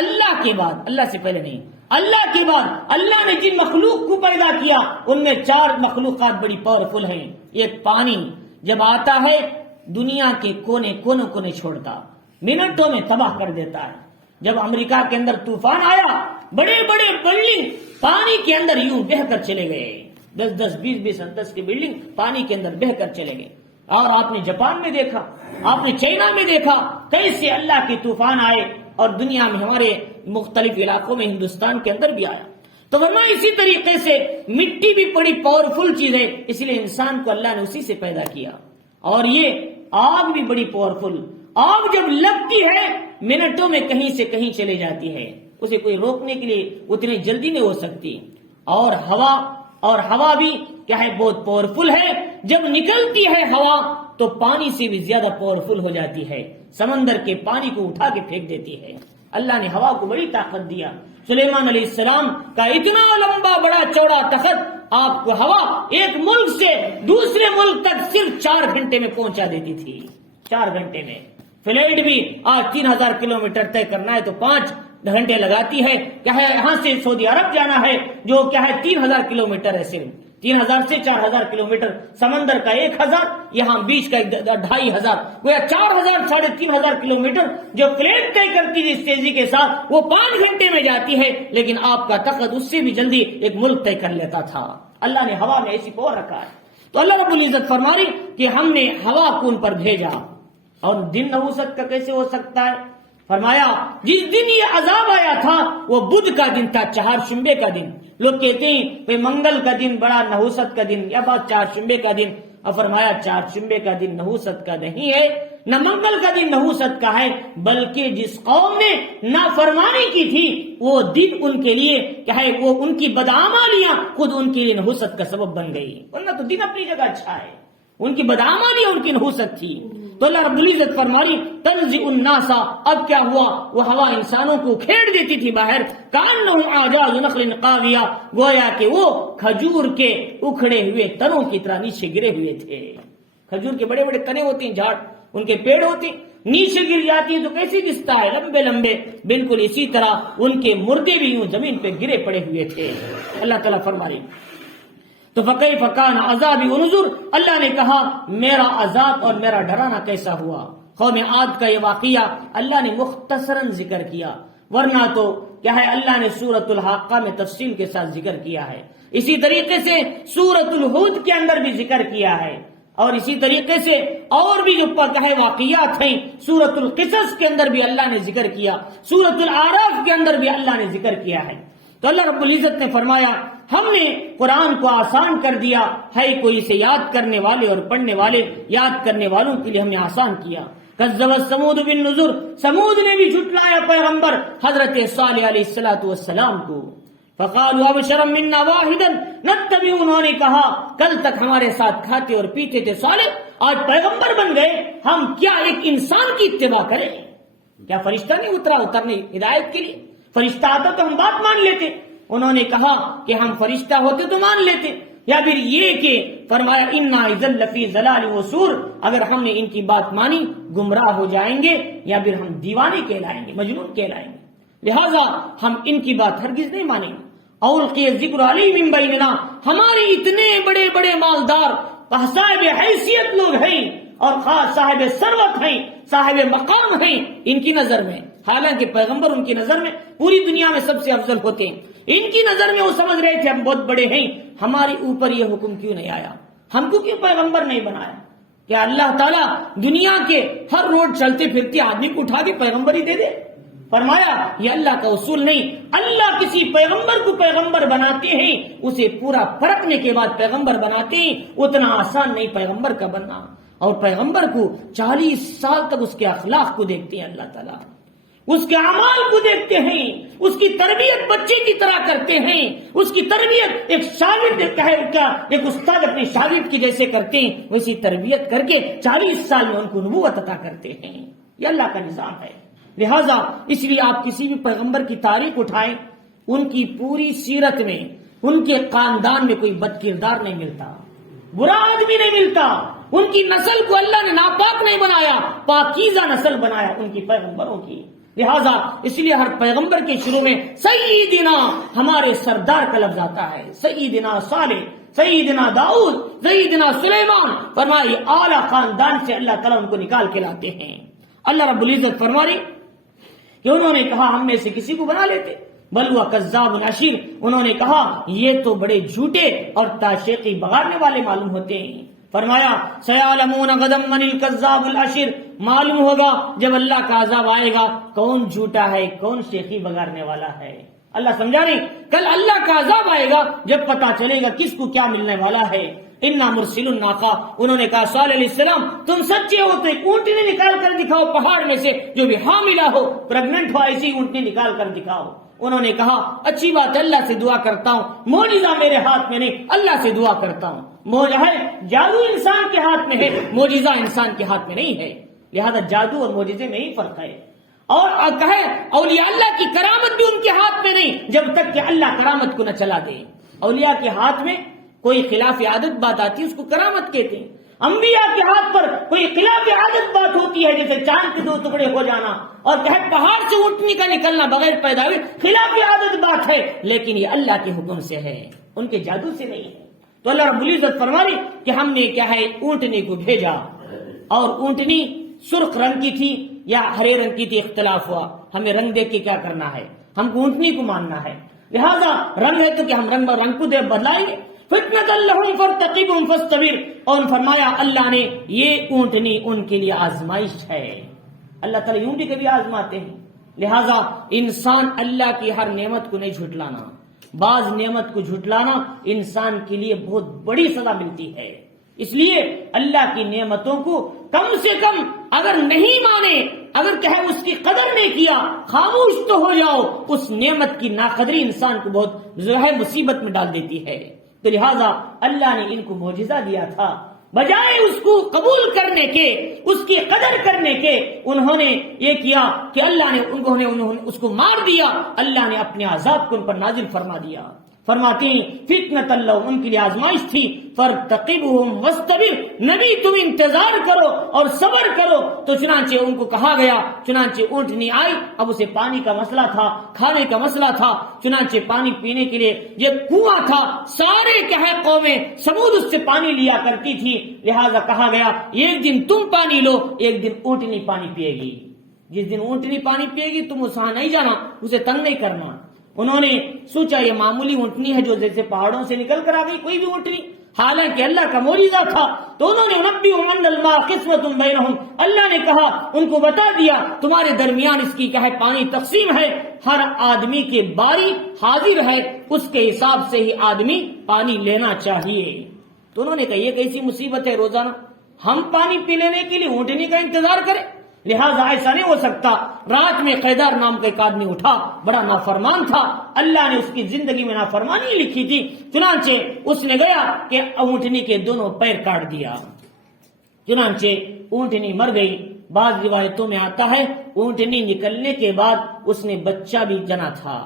اللہ کے بعد، اللہ سے پہلے نہیں، اللہ کے بعد اللہ نے جن مخلوق کو پیدا کیا ان میں 4 مخلوقات بڑی پاورفل ہیں۔ ایک پانی جب آتا ہے دنیا کے کونے کونے چھوڑتا، منٹوں میں تباہ کر دیتا ہے۔ جب امریکہ کے اندر طوفان آیا بڑے بڑے بلڈنگ پانی کے اندر یوں بہہ کر چلے گئے، 10 20 انتس کی بلڈنگ پانی کے اندر بہہ کر چلے گئے۔ اور آپ نے جاپان میں دیکھا، آپ نے چائنا میں دیکھا کیسے اللہ کے طوفان آئے، اور دنیا میں ہمارے مختلف علاقوں میں ہندوستان کے اندر بھی آیا۔ تو ورنہ اسی طریقے سے مٹی بھی بڑی پاورفل چیز ہے، اس لیے انسان کو اللہ نے اسی سے پیدا کیا۔ اور یہ آگ بھی بڑی پاورفل، آگ جب لگتی ہے منٹوں میں کہیں سے کہیں چلے جاتی ہے، اسے کوئی روکنے کے لیے اتنی جلدی نہیں ہو سکتی۔ اور ہوا بھی کیا ہے بہت پاورفل ہے، جب نکلتی ہے ہوا تو پانی سے بھی زیادہ پاورفل ہو جاتی ہے، سمندر کے پانی کو اٹھا کے پھینک دیتی ہے۔ اللہ نے ہوا کو بڑی طاقت دیا۔ سلیمان علیہ السلام کا اتنا لمبا بڑا چوڑا تخت، آپ کو ہوا ایک ملک سے دوسرے ملک تک صرف 4 گھنٹے میں پہنچا دیتی تھی، 4 گھنٹے میں۔ فلائٹ بھی آج 3000 کلومیٹر طے کرنا ہے تو 5 گھنٹے لگاتی ہے، کیا ہے یہاں سے سعودی عرب جانا ہے جو کیا ہے 3000 کلومیٹر ہے، صرف 3000 سے 4000 کلومیٹر، سمندر کا 1000، یہاں بیچ کا 2500، گویا 4000 3500 کلومیٹر جو پلیٹ طے کرتی تھی اس تیزی کے ساتھ وہ 5 گھنٹے میں جاتی ہے، لیکن آپ کا تخت اس سے بھی جلدی ایک ملک طے کر لیتا تھا۔ اللہ نے ہوا میں ایسی پاور رکھا ہے۔ تو اللہ رب العزت فرما رہی کہ ہم نے ہوا کو ان پر بھیجا۔ اور دن نحوست کا کیسے ہو سکتا ہے؟ فرمایا جس دن یہ عذاب آیا تھا وہ بدھ کا دن تھا، 4 شنبے کا دن۔ لوگ کہتے ہیں کہ منگل کا دن بڑا نحوست کا دن، یا بات 4 شنبے کا دن، اور فرمایا 4 شنبے کا دن نحوست کا نہیں ہے، نہ منگل کا دن نحوست کا ہے، بلکہ جس قوم نے نافرمانی کی تھی وہ دن ان کے لیے کیا ہے، وہ ان کی بدعمالیاں خود ان کے لیے نحوست کا سبب بن گئی، ورنہ تو دن اپنی جگہ اچھا ہے، ان کی بدعمالیاں ان کی نحوست تھی۔ تو اللہ رب العزت فرماری تنزع الناس، اب کیا ہوا، وہ ہوا انسانوں کو کھیڑ دیتی تھی باہر، کأنهم اعجاز نخل قاویہ، گویا کہ وہ کھجور کے اکھڑے ہوئے تنوں کی طرح نیچے گرے ہوئے تھے۔ کھجور کے بڑے بڑے تنے ہوتے ہیں، جھاڑ ان کے پیڑ ہوتے ہیں، نیچے گر جاتی ہیں تو کیسے دستا ہے، لمبے لمبے، بالکل اسی طرح ان کے مردے بھی یوں زمین پہ گرے پڑے ہوئے تھے۔ اللہ تعالیٰ فرمائے تو فَكَيْفَ كَانَ عَذَابِي وَنُذُرِ، اللہ نے کہا میرا عذاب اور میرا ڈرانا کیسا ہوا۔ قوم عاد کا یہ واقعہ اللہ نے مختصراً ذکر کیا، ورنہ تو کیا ہے اللہ نے سورۃ الحاقہ میں تفصیل کے ساتھ ذکر کیا ہے، اسی طریقے سے سورۃ الہود کے اندر بھی ذکر کیا ہے، اور اسی طریقے سے اور بھی جو ہے واقعات ہیں سورۃ القصص کے اندر بھی اللہ نے ذکر کیا، سورۃ الاعراف کے اندر بھی اللہ نے ذکر کیا ہے۔ تو اللہ رب العزت نے فرمایا ہم نے قرآن کو آسان کر دیا ہے، کوئی اسے یاد کرنے والے اور پڑھنے والے، یاد کرنے والوں کے لیے ہم نے آسان کیا۔ کذبت ثمود بالنذر، سمود نے بھی جھٹلایا پیغمبر حضرت صالح علیہ السلام کو۔ فقالوا ابشرا منا واحدا نتبع، انہوں نے کہا کل تک ہمارے ساتھ کھاتے اور پیتے تھے صالح، آج پیغمبر بن گئے، ہم کیا ایک انسان کی اتباع کریں؟ کیا فرشتہ نہیں اترنے ہدایت کے لیے؟ فرشتہ آتا تو ہم بات مان لیتے۔ انہوں نے کہا کہ ہم فرشتہ ہوتے تو مان لیتے، یا پھر یہ کہ فرمایا انا اذا لفی ضلال وسعور، اگر ہم نے ان کی بات مانی گمراہ ہو جائیں گے، یا پھر ہم دیوانے کہلائیں گے، مجنون کہلائیں گے، لہذا ہم ان کی بات ہرگز نہیں مانیں گے۔ اولقی الذکر علیہ من بیننا، ہمارے اتنے بڑے بڑے مالدار صاحب حیثیت لوگ ہیں اور خاص صاحب ثروت ہیں، صاحب مقام ہیں ان کی نظر میں، حالانکہ پیغمبر ان کی نظر میں پوری دنیا میں سب سے افضل ہوتے ہیں، ان کی نظر میں وہ سمجھ رہے تھے ہم بہت بڑے ہیں، ہمارے اوپر یہ حکم کیوں نہیں آیا، ہم کو کیوں پیغمبر نہیں بنایا؟ کیا اللہ تعالیٰ دنیا کے ہر روڈ چلتے پھرتے آدمی کو اٹھا کے پیغمبر ہی دے دے؟ فرمایا یہ اللہ کا اصول نہیں، اللہ کسی پیغمبر کو پیغمبر بناتے ہیں، اسے پورا پرکھنے کے بعد پیغمبر بناتے ہیں، اتنا آسان نہیں پیغمبر کا بننا، اور پیغمبر کو 40 سال تک اس کے اخلاق کو دیکھتے ہیں اللہ تعالیٰ، اس کے اعمال کو دیکھتے ہیں، اس کی تربیت بچے کی طرح کرتے ہیں، اس کی تربیت ایک شاگرد ایک استاد اپنے شاگرد کی جیسے کرتے ہیں، ویسی تربیت کر کے 40 سال میں ان کو نبوت عطا کرتے ہیں، یہ اللہ کا نظام ہے۔ لہذا اس لیے آپ کسی بھی پیغمبر کی تاریخ اٹھائیں، ان کی پوری سیرت میں ان کے خاندان میں کوئی بد کردار نہیں ملتا، برا آدمی نہیں ملتا، ان کی نسل کو اللہ نے ناپاک نہیں بنایا، پاکیزہ نسل بنایا ان کی پیغمبروں کی۔ لہذا اس لیے ہر پیغمبر کے شروع میں سیدنا ہمارے سردار کا لفظ آتا ہے، سیدنا صالح، سیدنا داؤد، سیدنا سلیمان، فرمائی اعلیٰ خاندان سے اللہ تعالیٰ ان کو نکال کے لاتے ہیں۔ اللہ رب العزت فرمائی کہ انہوں نے کہا ہم میں سے کسی کو بنا لیتے، بل ہوا کذاب الاشر، انہوں نے کہا یہ تو بڑے جھوٹے اور تاشیقی بگاڑنے والے معلوم ہوتے ہیں۔ فرمایا سیعلمون غدا من الکذاب الاشر، معلوم ہوگا جب اللہ کا عذاب آئے گا کون جھوٹا ہے کون شیخی بگاڑنے والا ہے۔ اللہ سمجھا نہیں، کل اللہ کا عذاب آئے گا جب پتا چلے گا کس کو کیا ملنے والا ہے۔ انا مرسل الناقہ، انہوں نے کہا صالح علیہ السلام تم سچے ہو تو ایک اونٹنی نکال کر دکھاؤ پہاڑ میں سے، جو بھی حاملہ ہو پریگننٹ ہو ایسی اونٹنی نکال کر دکھاؤ۔ انہوں نے کہا اچھی بات ہے، اللہ سے دعا کرتا ہوں، معجزہ میرے ہاتھ میں نہیں، اللہ سے دعا کرتا ہوں۔ جادو انسان کے ہاتھ میں ہے، معجزہ انسان کے ہاتھ میں نہیں ہے، لہذا جادو اور معجزے میں ہی فرق ہے۔ اور کہے اولیاء اللہ کی کرامت بھی ان کے ہاتھ میں نہیں جب تک کہ اللہ کرامت کو نہ چلا دے۔ اولیاء کے ہاتھ میں کوئی خلاف عادت بات آتی ہے اس کو کرامت کہتے ہیں، انبیاء کے ہاتھ پر کوئی خلاف عادت بات ہوتی ہے جیسے چاند کے 2 ٹکڑے ہو جانا اور کہے پہاڑ سے اونٹنی کا نکلنا بغیر پیدا ہوئے، خلاف عادت بات ہے، لیکن یہ اللہ کے حکم سے ہے، ان کے جادو سے نہیں ہے۔ تو اللہ رب العزت فرمائی کہ ہم نے کیا ہے اونٹنی کو بھیجا، اور اونٹنی سرخ رنگ کی تھی یا ہرے رنگ کی تھی، اختلاف ہوا، ہمیں رنگ دیکھ کے کیا کرنا ہے، ہم کو اونٹنی کو ماننا ہے، لہذا رنگ ہے تو کہ ہم رنگ کو دے بدلائیں گے۔ فتنۃ لہم فارتقبہم فاصطبر، اور فرمایا اللہ نے یہ اونٹنی ان کے لیے آزمائش ہے، اللہ تعالیٰ یوں بھی کبھی آزماتے ہیں، لہذا انسان اللہ کی ہر نعمت کو نہیں جھٹلانا، بعض نعمت کو جھٹلانا انسان کے لیے بہت بڑی سزا ملتی ہے، اس لیے اللہ کی نعمتوں کو کم سے کم اگر نہیں مانے، اگر کہے اس کی قدر نہیں کیا، خاموش تو ہو جاؤ، اس نعمت کی ناقدری انسان کو بہت جو ہے مصیبت میں ڈال دیتی ہے۔ تو لہذا اللہ نے ان کو معجزہ دیا تھا، بجائے اس کو قبول کرنے کے، اس کی قدر کرنے کے، انہوں نے یہ کیا کہ اللہ نے انہوں نے اس کو مار دیا، اللہ نے اپنے عذاب کو ان پر نازل فرما دیا۔ فرماتے ہیں فتنۃ اللہ، ان کے لیے آزمائش تھی، فرتقبہم واصطبر، نبی تم انتظار کرو اور صبر کرو۔ تو چنانچہ ان کو کہا گیا، چنانچہ اونٹنی آئی، اب اسے پانی کا مسئلہ تھا، کھانے کا مسئلہ تھا، چنانچہ پانی پینے کے لیے یہ کنواں تھا، سارے کہے قومیں سمود اس سے پانی لیا کرتی تھی، لہذا کہا گیا ایک دن تم پانی لو، ایک دن اونٹنی پانی پیے گی۔ جس دن اونٹنی پانی پیے گی تم وہاں نہیں جانا، اسے تنگ نہیں کرنا۔ انہوں نے سوچا یہ معمولی اونٹنی ہے جو جیسے پہاڑوں سے نکل کر آ گئی، کوئی بھی اونٹنی، حالانکہ اللہ کا معجزہ تھا۔ تو انہوں نے نبئہم ان الماء قسمۃ بینہم، اللہ نے کہا ان کو بتا دیا تمہارے درمیان اس کی کہے پانی تقسیم ہے، ہر آدمی کے باری حاضر ہے، اس کے حساب سے ہی آدمی پانی لینا چاہیے۔ تو انہوں نے کہا یہ کیسی مصیبت ہے، روزانہ ہم پانی پی لینے کے لیے اونٹنی کا انتظار کریں، لہذا ایسا نہیں ہو سکتا۔ رات میں قیدار نام کا ایک آدمی اٹھا، بڑا نافرمان تھا، اللہ نے اس کی زندگی میں نافرمانی لکھی تھی، چنانچہ اس نے گیا کہ اونٹنی کے دونوں پیر کاٹ دیا، چنانچہ اونٹنی مر گئی۔ بعض روایتوں میں آتا ہے اونٹنی نکلنے کے بعد اس نے بچہ بھی جنا تھا،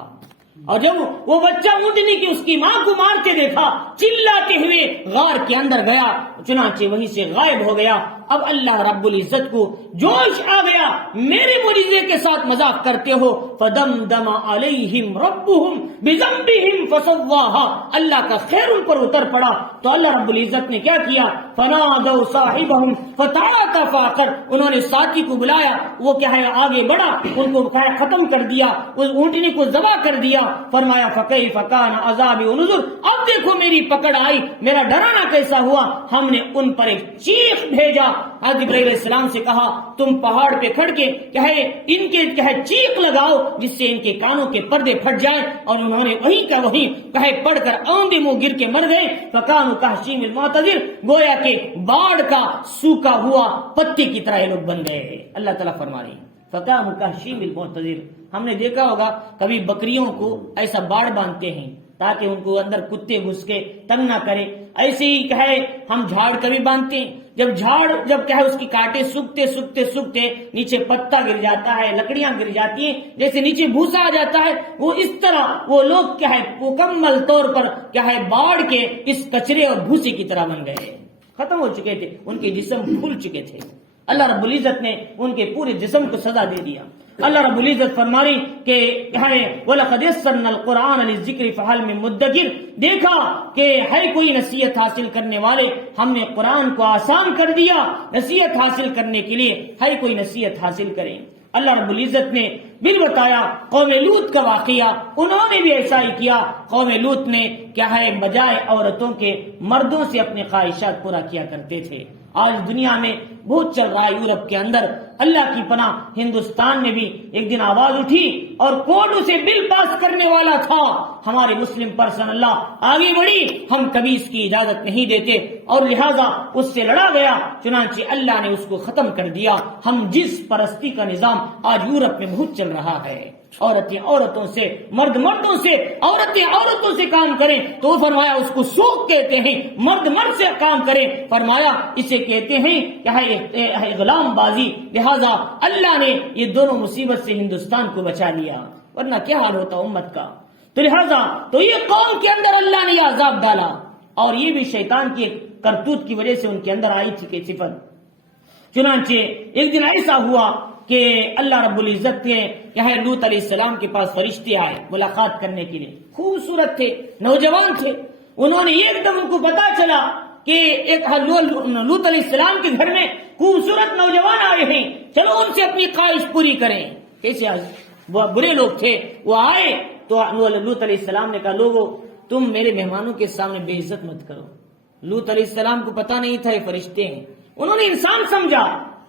اور جب وہ بچہ اونٹنی کی اس کی ماں کو مارتے دیکھا، چلاتے ہوئے غار کے اندر گیا، چنانچہ وہیں سے غائب ہو گیا۔ اب اللہ رب العزت کو جوش آ گیا، میرے معجزے کے ساتھ مذاق کرتے ہو، فدمدم علیہم ربہم بذنبہم فسواہا، اللہ کا خیر ان پر اتر پڑا۔ تو اللہ رب العزت نے کیا کیا، فنادوا صاحبہم فتعاطى فعقر، انہوں نے ساتھی کو بلایا، وہ کیا ہے آگے بڑھا، ان کو ختم کر دیا، اس اونٹنی کو ذبح کر دیا۔ فرمایا فکیف کان عذابی ونذر، اب دیکھو میری پکڑ آئی، میرا ڈرانا کیسا ہوا۔ ہم نے ان پر ایک چیخ بھیجا، حضرت ابراہیم علیہ السلام سے کہا تم پہاڑ پہ کھڑ کے کہے ان کے کہے چیخ لگاؤ جس سے ان کے کانوں کے پردے پھٹ جائیں، اور انہوں نے وہیں کا وہیں کہے پڑھ کر آندے منہ گر کے مر گئے۔ فکانوا کہشیم المعتذر، گویا کہ باڑ کا سوکھا ہوا پتے کی طرح یہ لوگ بن گئے۔ اللہ تعالیٰ فرما رہے ہیں فکانوا کہشیم المعتذر، ہم نے دیکھا ہوگا کبھی بکریوں کو ایسا باڑ باندھتے ہیں تاکہ ان کو اندر کتے گھس کے تنگ نہ کرے، ایسے ہی کہے ہم جھاڑ کبھی باندھتے ہیں، جب کہے اس کی کاٹے سوکھتے سوکھتے سوکھتے نیچے پتا گر جاتا ہے، لکڑیاں گر جاتی ہیں، جیسے نیچے بھوسا آ جاتا ہے، وہ اس طرح وہ لوگ کیا ہے مکمل طور پر کیا ہے باڑ کے اس کچرے اور بھوسے کی طرح بن گئے، ختم ہو چکے تھے، ان کے جسم پھول چکے تھے۔ اللہ رب العزت نے ان کے پورے جسم کو سزا دے دیا۔ اللہ رب العزت فرما رہی کہ وَلَقَدْ يَسَّرْنَا الْقُرْآنَ لِلذِّكْرِ فَهَلْ مِن مُدَّكِرٍ، دیکھا کہ ہے کوئی نصیحت حاصل کرنے والے، ہم نے قرآن کو آسان کر دیا، نصیحت حاصل کرنے کے لیے ہے کوئی نصیحت حاصل کریں۔ اللہ رب العزت نے بل بتایا قوم لوط کا واقعہ، انہوں نے بھی ایسا ہی کیا۔ قوم لوط نے کیا ہے بجائے عورتوں کے مردوں سے اپنے خواہشات پورا کیا کرتے تھے۔ آج دنیا میں بہت چل رہا ہے، یورپ کے اندر، اللہ کی پناہ ہندوستان میں بھی ایک دن آواز اٹھی اور کورٹ اسے بل پاس کرنے والا تھا، ہمارے مسلم پرسن اللہ آگے بڑھی، ہم کبھی اس کی اجازت نہیں دیتے، اور لہذا اس سے لڑا گیا، چنانچہ اللہ نے اس کو ختم کر دیا۔ ہم جس پرستی کا نظام آج یورپ میں بہت چل رہا ہے، عورتیں عورتوں سے، مرد مردوں سے، عورتیں عورتوں سے کام کریں، تو فرمایا اس کو سوق کہتے ہیں، مرد مرد سے کام کریں، فرمایا اسے کہتے ہیں کیا ہے غلام بازی۔ لہذا اللہ نے یہ دونوں مصیبت سے ہندوستان کو بچا لیا، ورنہ کیا حال ہوتا امت کا۔ تو لہذا تو یہ قوم کے اندر اللہ نے یہ عذاب ڈالا، اور یہ بھی شیطان کی کرتوت کی وجہ سے ان کے اندر آئی تھی کہ صفت۔ چنانچہ ایک دن ایسا ہوا کہ اللہ رب العزت کے کیا ہے لوط علیہ السلام کے پاس فرشتے آئے ملاقات کرنے کے لیے، خوبصورت تھے، نوجوان تھے، انہوں نے ایک دم ان کو پتا چلا کہ ایک لوط علیہ السلام کے گھر میں خوبصورت نوجوان آئے ہیں، چلو ان سے اپنی خواہش پوری کریں۔ کیسے وہ برے لوگ تھے، وہ آئے تو لوط علیہ السلام نے کہا لوگو تم میرے مہمانوں کے سامنے بے عزت مت کرو۔ لوط علیہ السلام کو پتا نہیں تھا یہ فرشتے ہیں، انہوں نے انسان سمجھا،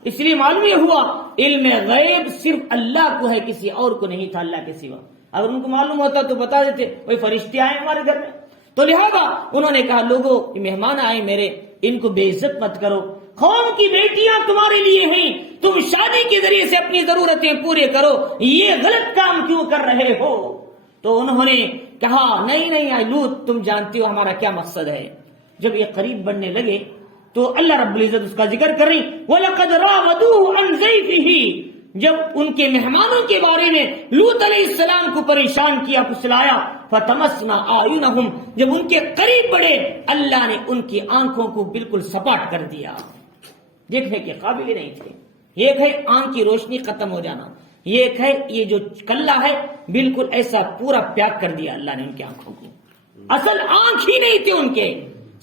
اس لیے معلوم یہ ہوا علم غیب صرف اللہ کو ہے، کسی اور کو نہیں تھا اللہ کے سوا۔ اگر ان کو معلوم ہوتا تو بتا دیتے وہی فرشتے آئے ہمارے گھر میں۔ تو لہذا انہوں نے کہا لوگوں مہمان آئے میرے، ان کو بے عزت مت کرو۔ قوم کی بیٹیاں تمہارے لیے ہیں، تم شادی کے ذریعے سے اپنی ضرورتیں پورے کرو، یہ غلط کام کیوں کر رہے ہو؟ تو انہوں نے کہا نہیں اے لوط، تم جانتے ہو ہمارا کیا مقصد ہے۔ جب یہ قریب بڑھنے لگے تو اللہ رب العزت اس کا ذکر کر رہی، وَلَقَدْ رَاوَدُوهُ عَنْ ضَيْفِهِ، جب ان کے مہمانوں کے بارے میں لوط علیہ السلام کو پریشان کیا، پھسلایا، فَتَمَسْنَا أَعْيُنَهُمْ، جب ان کے قریب بڑھے اللہ نے ان کی آنکھوں کو بالکل سپاٹ کر دیا، دیکھنے کے قابل ہی نہیں تھے۔ ایک ہے آنکھ کی روشنی ختم ہو جانا، ایک ہے یہ جو کلہ ہے بالکل ایسا پورا پیک کر دیا اللہ نے ان کی آنکھوں کو، اصل آنکھ ہی نہیں تھے ان کے،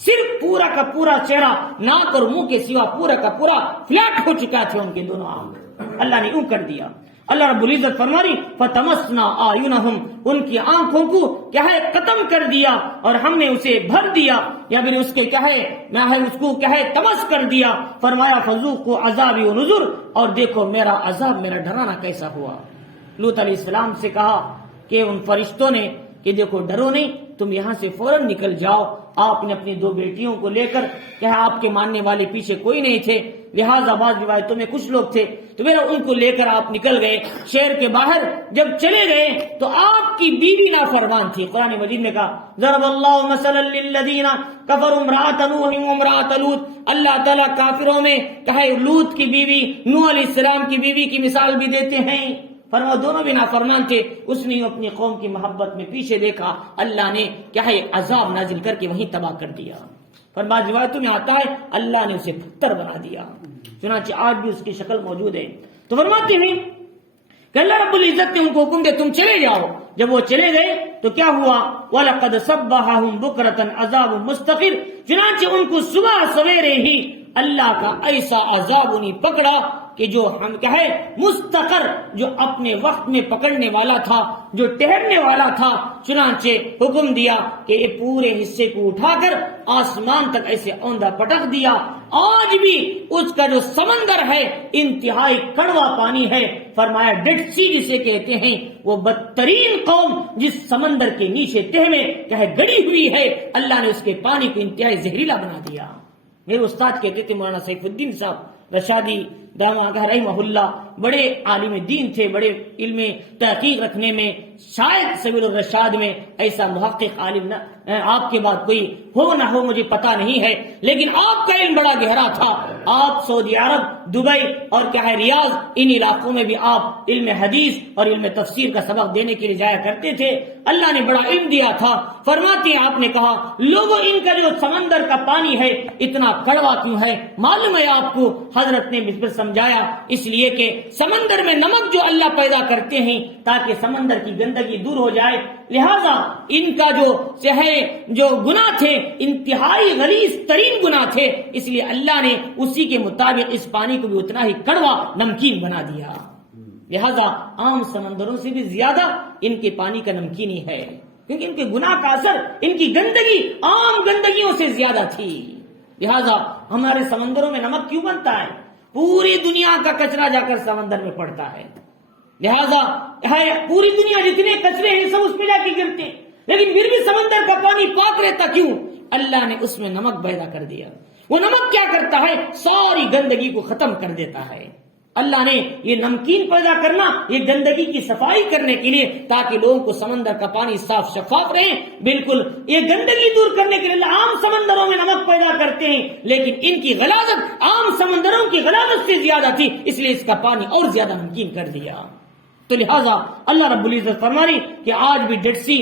صرف پورا کا پورا چہرہ ناک اور منہ کے سوا پورا کا پورا فلیٹ ہو چکا تھے ان کے دونوں آنکھ، اللہ نے یوں کر دیا۔ اللہ رب العزت فرما رہی فَتَمَسْنَا أَعْيُنَهُمْ، ان کی آنکھوں کو کیا ہے ختم کر دیا اور ہم نے اسے بھر دیا، یا پھر اس کے کیا ہے میں ہے اس کو کیا ہے تمس کر دیا۔ فرمایا فَذُوقُوا عَذَابِي وَنُذُرِ، اور دیکھو میرا عذاب، میرا ڈرانا کیسا ہوا۔ لوط علیہ السلام سے کہا کہ ان فرشتوں نے کہ دیکھو ڈرو نہیں، تم یہاں سے فوراً نکل جاؤ۔ آپ نے اپنی 2 بیٹیوں کو لے کر، کیا آپ کے ماننے والے پیچھے کوئی نہیں تھے، لہٰذا بعض روایتوں میں کچھ لوگ تھے، تو میرا ان کو لے کر آپ نکل گئے شہر کے باہر۔ جب چلے گئے تو آپ کی بیوی نافرمان تھی۔ قرآن مجید میں کہا ضرب اللہ مثلا للذین کفروا امرأۃ نوح وامرأۃ لوط، اللہ تعالیٰ کافروں میں کہے لوط کی بیوی، نوح علیہ السلام کی بیوی کی مثال بھی دیتے ہیں، فرما دونوں بھی نافرمان تھے۔ اس نے اپنی قوم کی محبت میں پیچھے دیکھا، اللہ نے کیا ہے عذاب نازل کر کے وہیں تباہ کر دیا۔ فرما روایتوں میں آتا ہے اللہ نے اسے پتھر بنا دیا، چنانچہ آج بھی اس کی شکل موجود ہے۔ تو فرماتے ہیں کہ اللہ رب العزت نے ان کو حکم دیا تم چلے جاؤ۔ جب وہ چلے گئے تو کیا ہوا؟ وَلَقَدْ صَبَّحَهُمْ بُكْرَةً عَذَابٌ مُسْتَقِرٌ، چنانچہ ان کو صبح سویرے ہی اللہ کا ایسا عذاب انہیں پکڑا کہ جو ہم کہے مستقر، جو اپنے وقت میں پکڑنے والا تھا، جو ٹہرنے والا تھا۔ چنانچہ حکم دیا کہ یہ پورے حصے کو اٹھا کر آسمان تک ایسے اوندھا پٹک دیا۔ آج بھی اس کا جو سمندر ہے انتہائی کڑوا پانی ہے، فرمایا ڈیڈ سی جسے کہتے ہیں، وہ بدترین قوم جس سمندر کے نیچے تہ میں کہے گڑی ہوئی ہے، اللہ نے اس کے پانی کو انتہائی زہریلا بنا دیا۔ میرے استاد کہتے تھے مولانا سیف الدین صاحب رشادی دامہ رحمہ اللہ، بڑے عالم دین تھے، بڑے علم تحقیق رکھنے میں، شاید سبیل الرشاد میں ایسا محقق عالم نہ آپ کے بعد کوئی ہو نہ ہو مجھے پتا نہیں ہے، لیکن آپ کا علم بڑا گہرا تھا۔ آپ سعودی عرب، دبئی اور کیا ہے ریاض، ان علاقوں میں بھی آپ علم حدیث اور علم تفسیر کا سبق دینے کے لیے جایا کرتے تھے۔ اللہ نے بڑا علم دیا تھا۔ فرماتے ہیں آپ نے کہا لوگوں ان کا جو سمندر کا پانی ہے اتنا کڑوا کیوں ہے؟ معلوم ہے آپ کو، حضرت نے مجھ پر سمجھایا، اس لیے کہ سمندر میں نمک جو اللہ پیدا کرتے ہیں تاکہ سمندر کی گندگی دور ہو جائے، لہذا ان کا جو گناہ تھے انتہائی غلیظ ترین گناہ تھے، اس لیے اللہ نے اسی کے مطابق اس پانی کو بھی اتنا ہی کڑوا نمکین بنا دیا۔ لہذا عام سمندروں سے بھی زیادہ ان کے پانی کا نمکینی ہے، کیونکہ ان کے گناہ کا اثر، ان کی گندگی عام گندگیوں سے زیادہ تھی۔ لہذا ہمارے سمندروں میں نمک کیوں بنتا ہے؟ پوری دنیا کا کچرا جا کر سمندر میں پڑتا ہے، لہذا پوری دنیا جتنے کچرے ہیں سب اس میں جا کے گرتے ہیں، لیکن پھر بھی سمندر کا پانی پاک رہتا کیوں؟ اللہ نے اس میں نمک پیدا کر دیا۔ وہ نمک کیا کرتا ہے؟ ساری گندگی کو ختم کر دیتا ہے۔ اللہ نے یہ نمکین پیدا کرنا یہ گندگی کی صفائی کرنے کے لیے، تاکہ لوگوں کو سمندر کا پانی صاف شفاف رہے۔ بالکل یہ گندگی دور کرنے کے لیے عام سمندروں میں نمک پیدا کرتے ہیں، لیکن ان کی غلاظت عام سمندروں کی غلاظت سے زیادہ تھی، اس لیے اس کا پانی اور زیادہ نمکین کر دیا۔ تو لہٰذا اللہ رب العزت فرما رہی کہ آج بھی ڈیڈ سی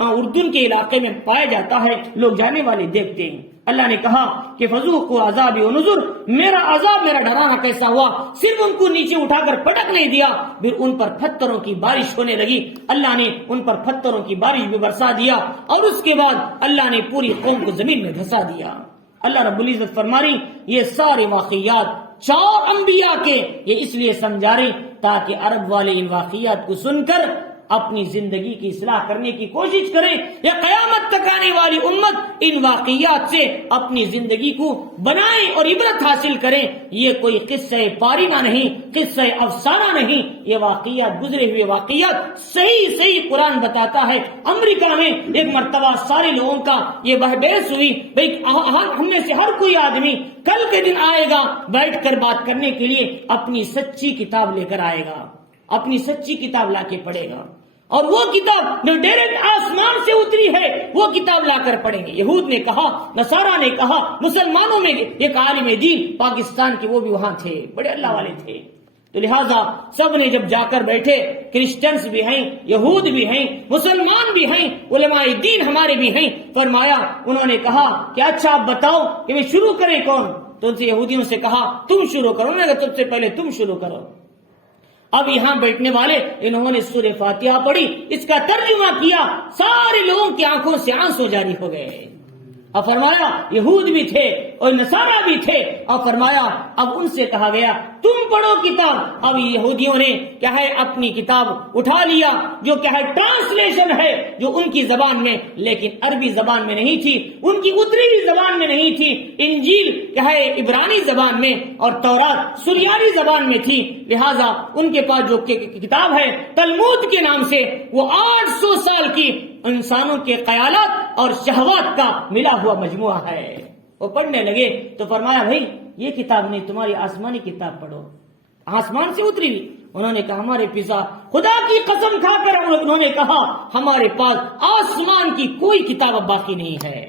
اردن کے علاقے میں پایا جاتا ہے، لوگ جانے والے دیکھتے ہیں۔ اللہ نے کہا کہ فذوقوا عذابی ونذر، میرا عذاب، میرا ڈرانا کیسا ہوا؟ صرف ان کو نیچے اٹھا کر پٹک نہیں دیا، پھر ان پر پتھروں کی بارش ہونے لگی۔ اللہ نے ان پر پتھروں کی بارش بھی برسا دیا، اور اس کے بعد اللہ نے پوری قوم کو زمین میں دھسا دیا۔ اللہ رب العزت فرما رہی یہ سارے واقعات 4 انبیاء کے، یہ اس لیے سمجھا رہی تاکہ عرب والے ان واقعات کو سن کر اپنی زندگی کی اصلاح کرنے کی کوشش کریں. یا قیامت تک آنے والی امت ان واقعات سے اپنی زندگی کو بنائیں اور عبرت حاصل کریں. یہ کوئی قصہ پارینہ نہیں، قصہ افسانہ نہیں، یہ واقعات گزرے ہوئے واقعات صحیح قرآن بتاتا ہے. امریکہ میں ایک مرتبہ سارے لوگوں کا یہ بحث ہوئی، بھائی ہم میں سے ہر کوئی آدمی کل کے دن آئے گا بیٹھ کر بات کرنے کے لیے اپنی سچی کتاب لے کر آئے گا، اپنی سچی کتاب لا کے پڑھے گا، اور وہ کتاب جو ڈائریکٹ آسمان سے اتری ہے وہ کتاب لا کر پڑھیں گے. یہود نے کہا، نصارہ نے کہا، مسلمانوں میں ایک عالم دین پاکستان کے وہ بھی وہاں تھے، بڑے اللہ والے تھے. تو لہذا سب نے جب جا کر بیٹھے، کرسچنز بھی ہیں، یہود بھی ہیں، مسلمان بھی ہیں، علماء دین ہمارے بھی ہیں، فرمایا انہوں نے کہا کہ اچھا آپ بتاؤ کہ میں شروع کریں کون؟ تو ان سے یہودیوں سے کہا تم شروع کرو. انہوں نے کہا سب سے پہلے تم شروع کرو. اب یہاں بیٹھنے والے انہوں نے سورہ فاتحہ پڑھی، اس کا ترجمہ کیا، سارے لوگوں کی آنکھوں سے آنسو جاری ہو گئے. اب فرمایا یہود بھی تھے اور نصارہ بھی تھے، اب فرمایا اب ان سے کہا گیا تم پڑھو کتاب. اب یہودیوں نے کیا ہے اپنی کتاب اٹھا لیا جو کیا ہے ٹرانسلیشن ہے جو ان کی زبان میں، لیکن عربی زبان میں نہیں تھی، ان کی اتری ہوئی زبان میں نہیں تھی. انجیل کیا ہے عبرانی زبان میں اور تورات سریانی زبان میں تھی. لہذا ان کے پاس جو کتاب ہے تلمود کے نام سے، وہ 800 سال کی انسانوں کے خیالات اور شہوات کا ملا ہوا مجموعہ ہے. وہ پڑھنے لگے تو فرمایا بھائی یہ کتاب نہیں، تمہاری آسمانی کتاب پڑھو، آسمان سے اتری ہوئی. انہوں نے کہا ہمارے پتا خدا کی قسم کھا کر انہوں نے کہا ہمارے پاس آسمان کی کوئی کتاب اب باقی نہیں ہے.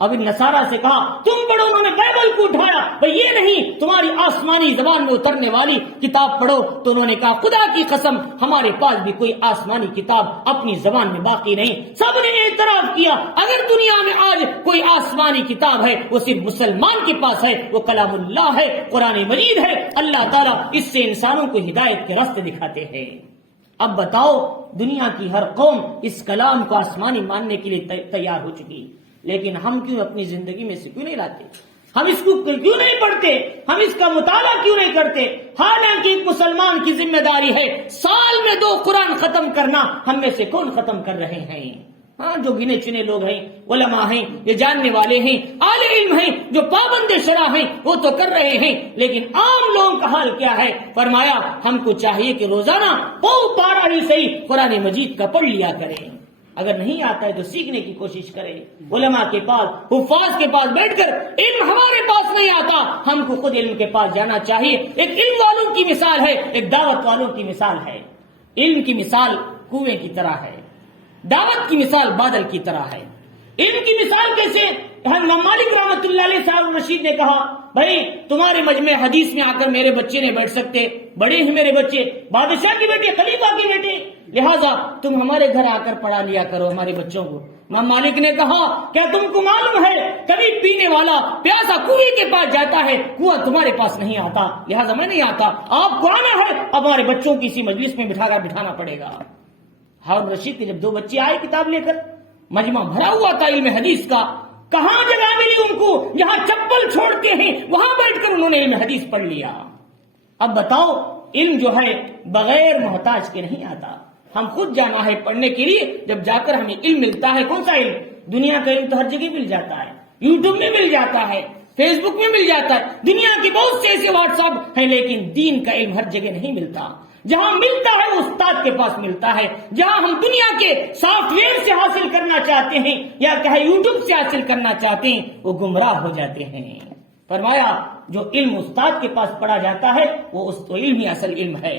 اب ان نصارہ سے کہا تم پڑھو، انہوں نے بائبل کو اٹھایا، بھئی یہ نہیں تمہاری آسمانی زبان میں اترنے والی کتاب پڑھو. تو انہوں نے کہا خدا کی قسم ہمارے پاس بھی کوئی آسمانی کتاب اپنی زبان میں باقی نہیں. سب نے اعتراف کیا اگر دنیا میں آج کوئی آسمانی کتاب ہے وہ صرف مسلمان کے پاس ہے، وہ کلام اللہ ہے، قرآن مجید ہے. اللہ تعالیٰ اس سے انسانوں کو ہدایت کے راستے دکھاتے ہیں. اب بتاؤ دنیا کی ہر قوم اس کلام کو آسمانی ماننے کے لیے تیار ہو چکی، لیکن ہم کیوں اپنی زندگی میں سے کیوں نہیں لاتے؟ ہم اس کو کیوں نہیں پڑھتے؟ ہم اس کا مطالعہ کیوں نہیں کرتے؟ حالانکہ ایک مسلمان کی ذمہ داری ہے سال میں 2 قرآن ختم کرنا. ہم میں سے کون ختم کر رہے ہیں؟ ہاں جو گنے چنے لوگ ہیں، علماء ہیں، یہ جاننے والے ہیں، اہل علم ہیں، جو پابند شرع ہیں وہ تو کر رہے ہیں، لیکن عام لوگوں کا حال کیا ہے؟ فرمایا ہم کو چاہیے کہ روزانہ 2 پارہ ہی صحیح قرآن مجید کا پڑھ لیا کریں. اگر نہیں آتا ہے تو سیکھنے کی کوشش کریں. علماء کے پاس، حفاظ کے پاس بیٹھ کر علم ہمارے پاس نہیں آتا، ہم کو خود علم کے پاس جانا چاہیے. ایک علم والوں کی مثال ہے، ایک دعوت والوں کی مثال ہے. علم کی مثال کنویں کی طرح ہے، دعوت کی مثال بادل کی طرح ہے. علم کی مثال کیسے؟ امام مالک رحمۃ اللہ علیہ صاحب رشید نے کہا بھائی تمہارے مجمع حدیث میں آ کر میرے بچے نہیں بیٹھ سکتے، بڑے ہیں میرے بچے، بادشاہ کے بیٹے، خلیفہ کے بیٹے، لہذا تم ہمارے گھر آ کر پڑھا لیا کرو ہمارے بچوں کو. امام مالک نے کہا کیا تم کو معلوم ہے کبھی پینے والا پیاسا کنویں کے پاس جاتا ہے، کنواں تمہارے پاس نہیں آتا، لہذا میں نہیں آتا، آپ کو آنا ہے، اب ہمارے بچوں کی اسی مجلس میں بٹھانا پڑے گا. ہارون رشید کے جب 2 بچے آئے کتاب لے کر، مجمع بھرا ہوا تھا علم حدیث کا، کہاں جگہ ملی ان کو؟ جہاں چپل چھوڑتے ہیں وہاں بیٹھ کر انہوں نے علم حدیث پڑھ لیا. اب بتاؤ علم جو ہے بغیر محتاج کے نہیں آتا، ہم خود جانا ہے پڑھنے کے لیے. جب جا کر ہمیں علم ملتا ہے، کون سا علم؟ دنیا کا علم تو ہر جگہ مل جاتا ہے، یوٹیوب میں مل جاتا ہے، فیس بک میں مل جاتا ہے، دنیا کے بہت سے ایسے واٹس ایپ ہیں، لیکن دین کا علم ہر جگہ نہیں ملتا. جہاں ملتا ہے وہ استاد کے پاس ملتا ہے. جہاں ہم دنیا کے سافٹ ویئر سے حاصل کرنا چاہتے ہیں یا کہیں یوٹیوب سے حاصل کرنا چاہتے ہیں وہ گمراہ ہو جاتے ہیں. فرمایا جو علم استاد کے پاس پڑھا جاتا ہے وہ اس تو علم ہی اصل علم ہے.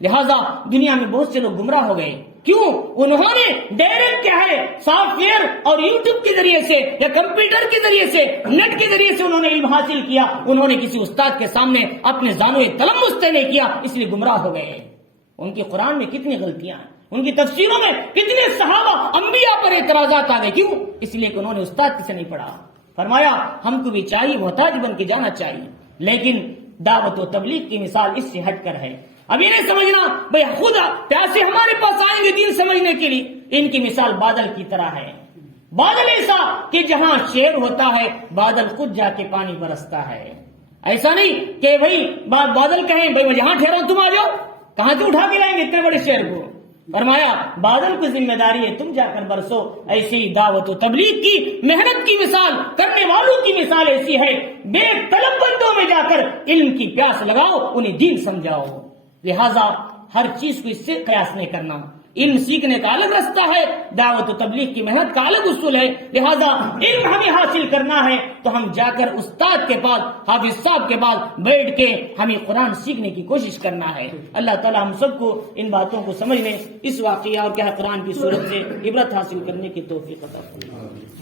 لہذا دنیا میں بہت سے لوگ گمراہ ہو گئے. کیوں؟ انہوں نے ڈائریکٹ کیا ہے سافٹ ویئر اور یوٹیوب کے ذریعے سے یا کمپیوٹر کے ذریعے سے، نیٹ کے ذریعے سے انہوں نے علم حاصل کیا. انہوں نے کسی استاد کے سامنے اپنے زانو تلمس طے نہیں کیا، اس لیے گمراہ ہو گئے. ان کی قرآن میں کتنی غلطیاں ہیں، ان کی تفسیروں میں کتنے صحابہ انبیاء پر اعتراضات آ گئے. کیوں؟ اس لیے کہ انہوں نے استاد کسی نہیں پڑھا. فرمایا ہم کو بھی چاہیے محتاج بن کے جانا چاہیے، لیکن دعوت و تبلیغ کی مثال اس سے ہٹ کر ہے. اب یہ نہیں سمجھنا بھئی خود پیاسے ہمارے پاس آئیں گے دین سمجھنے کے لیے. ان کی مثال بادل کی طرح ہے. بادل ایسا کہ جہاں شیر ہوتا ہے بادل خود جا کے پانی برستا ہے. ایسا نہیں کہ بھئی بادل کہیں بھئی میں جہاں ٹھہرا ہوں تم آ جاؤ، کہاں سے اٹھا کے لائیں گے اتنے بڑے شہر کو؟ فرمایا بادل کی ذمہ داری ہے تم جا کر برسو. ایسی ہی دعوت و تبلیغ کی محنت کی مثال کرنے والوں کی مثال ایسی ہے، بے طلب بندوں میں جا کر علم کی پیاس لگاؤ، انہیں دین سمجھاؤ. لہذا ہر چیز کو اس سے قیاس نہیں کرنا. علم سیکھنے کا الگ راستہ ہے، دعوت و تبلیغ کی محنت کا الگ اصول ہے. لہذا علم ہمیں حاصل کرنا ہے تو ہم جا کر استاد کے پاس، حافظ صاحب کے پاس بیٹھ کے ہمیں قرآن سیکھنے کی کوشش کرنا ہے. اللہ تعالی ہم سب کو ان باتوں کو سمجھنے، اس واقعہ اور کیا قرآن کی صورت سے عبرت حاصل کرنے کی توفیق عطا فرمائے.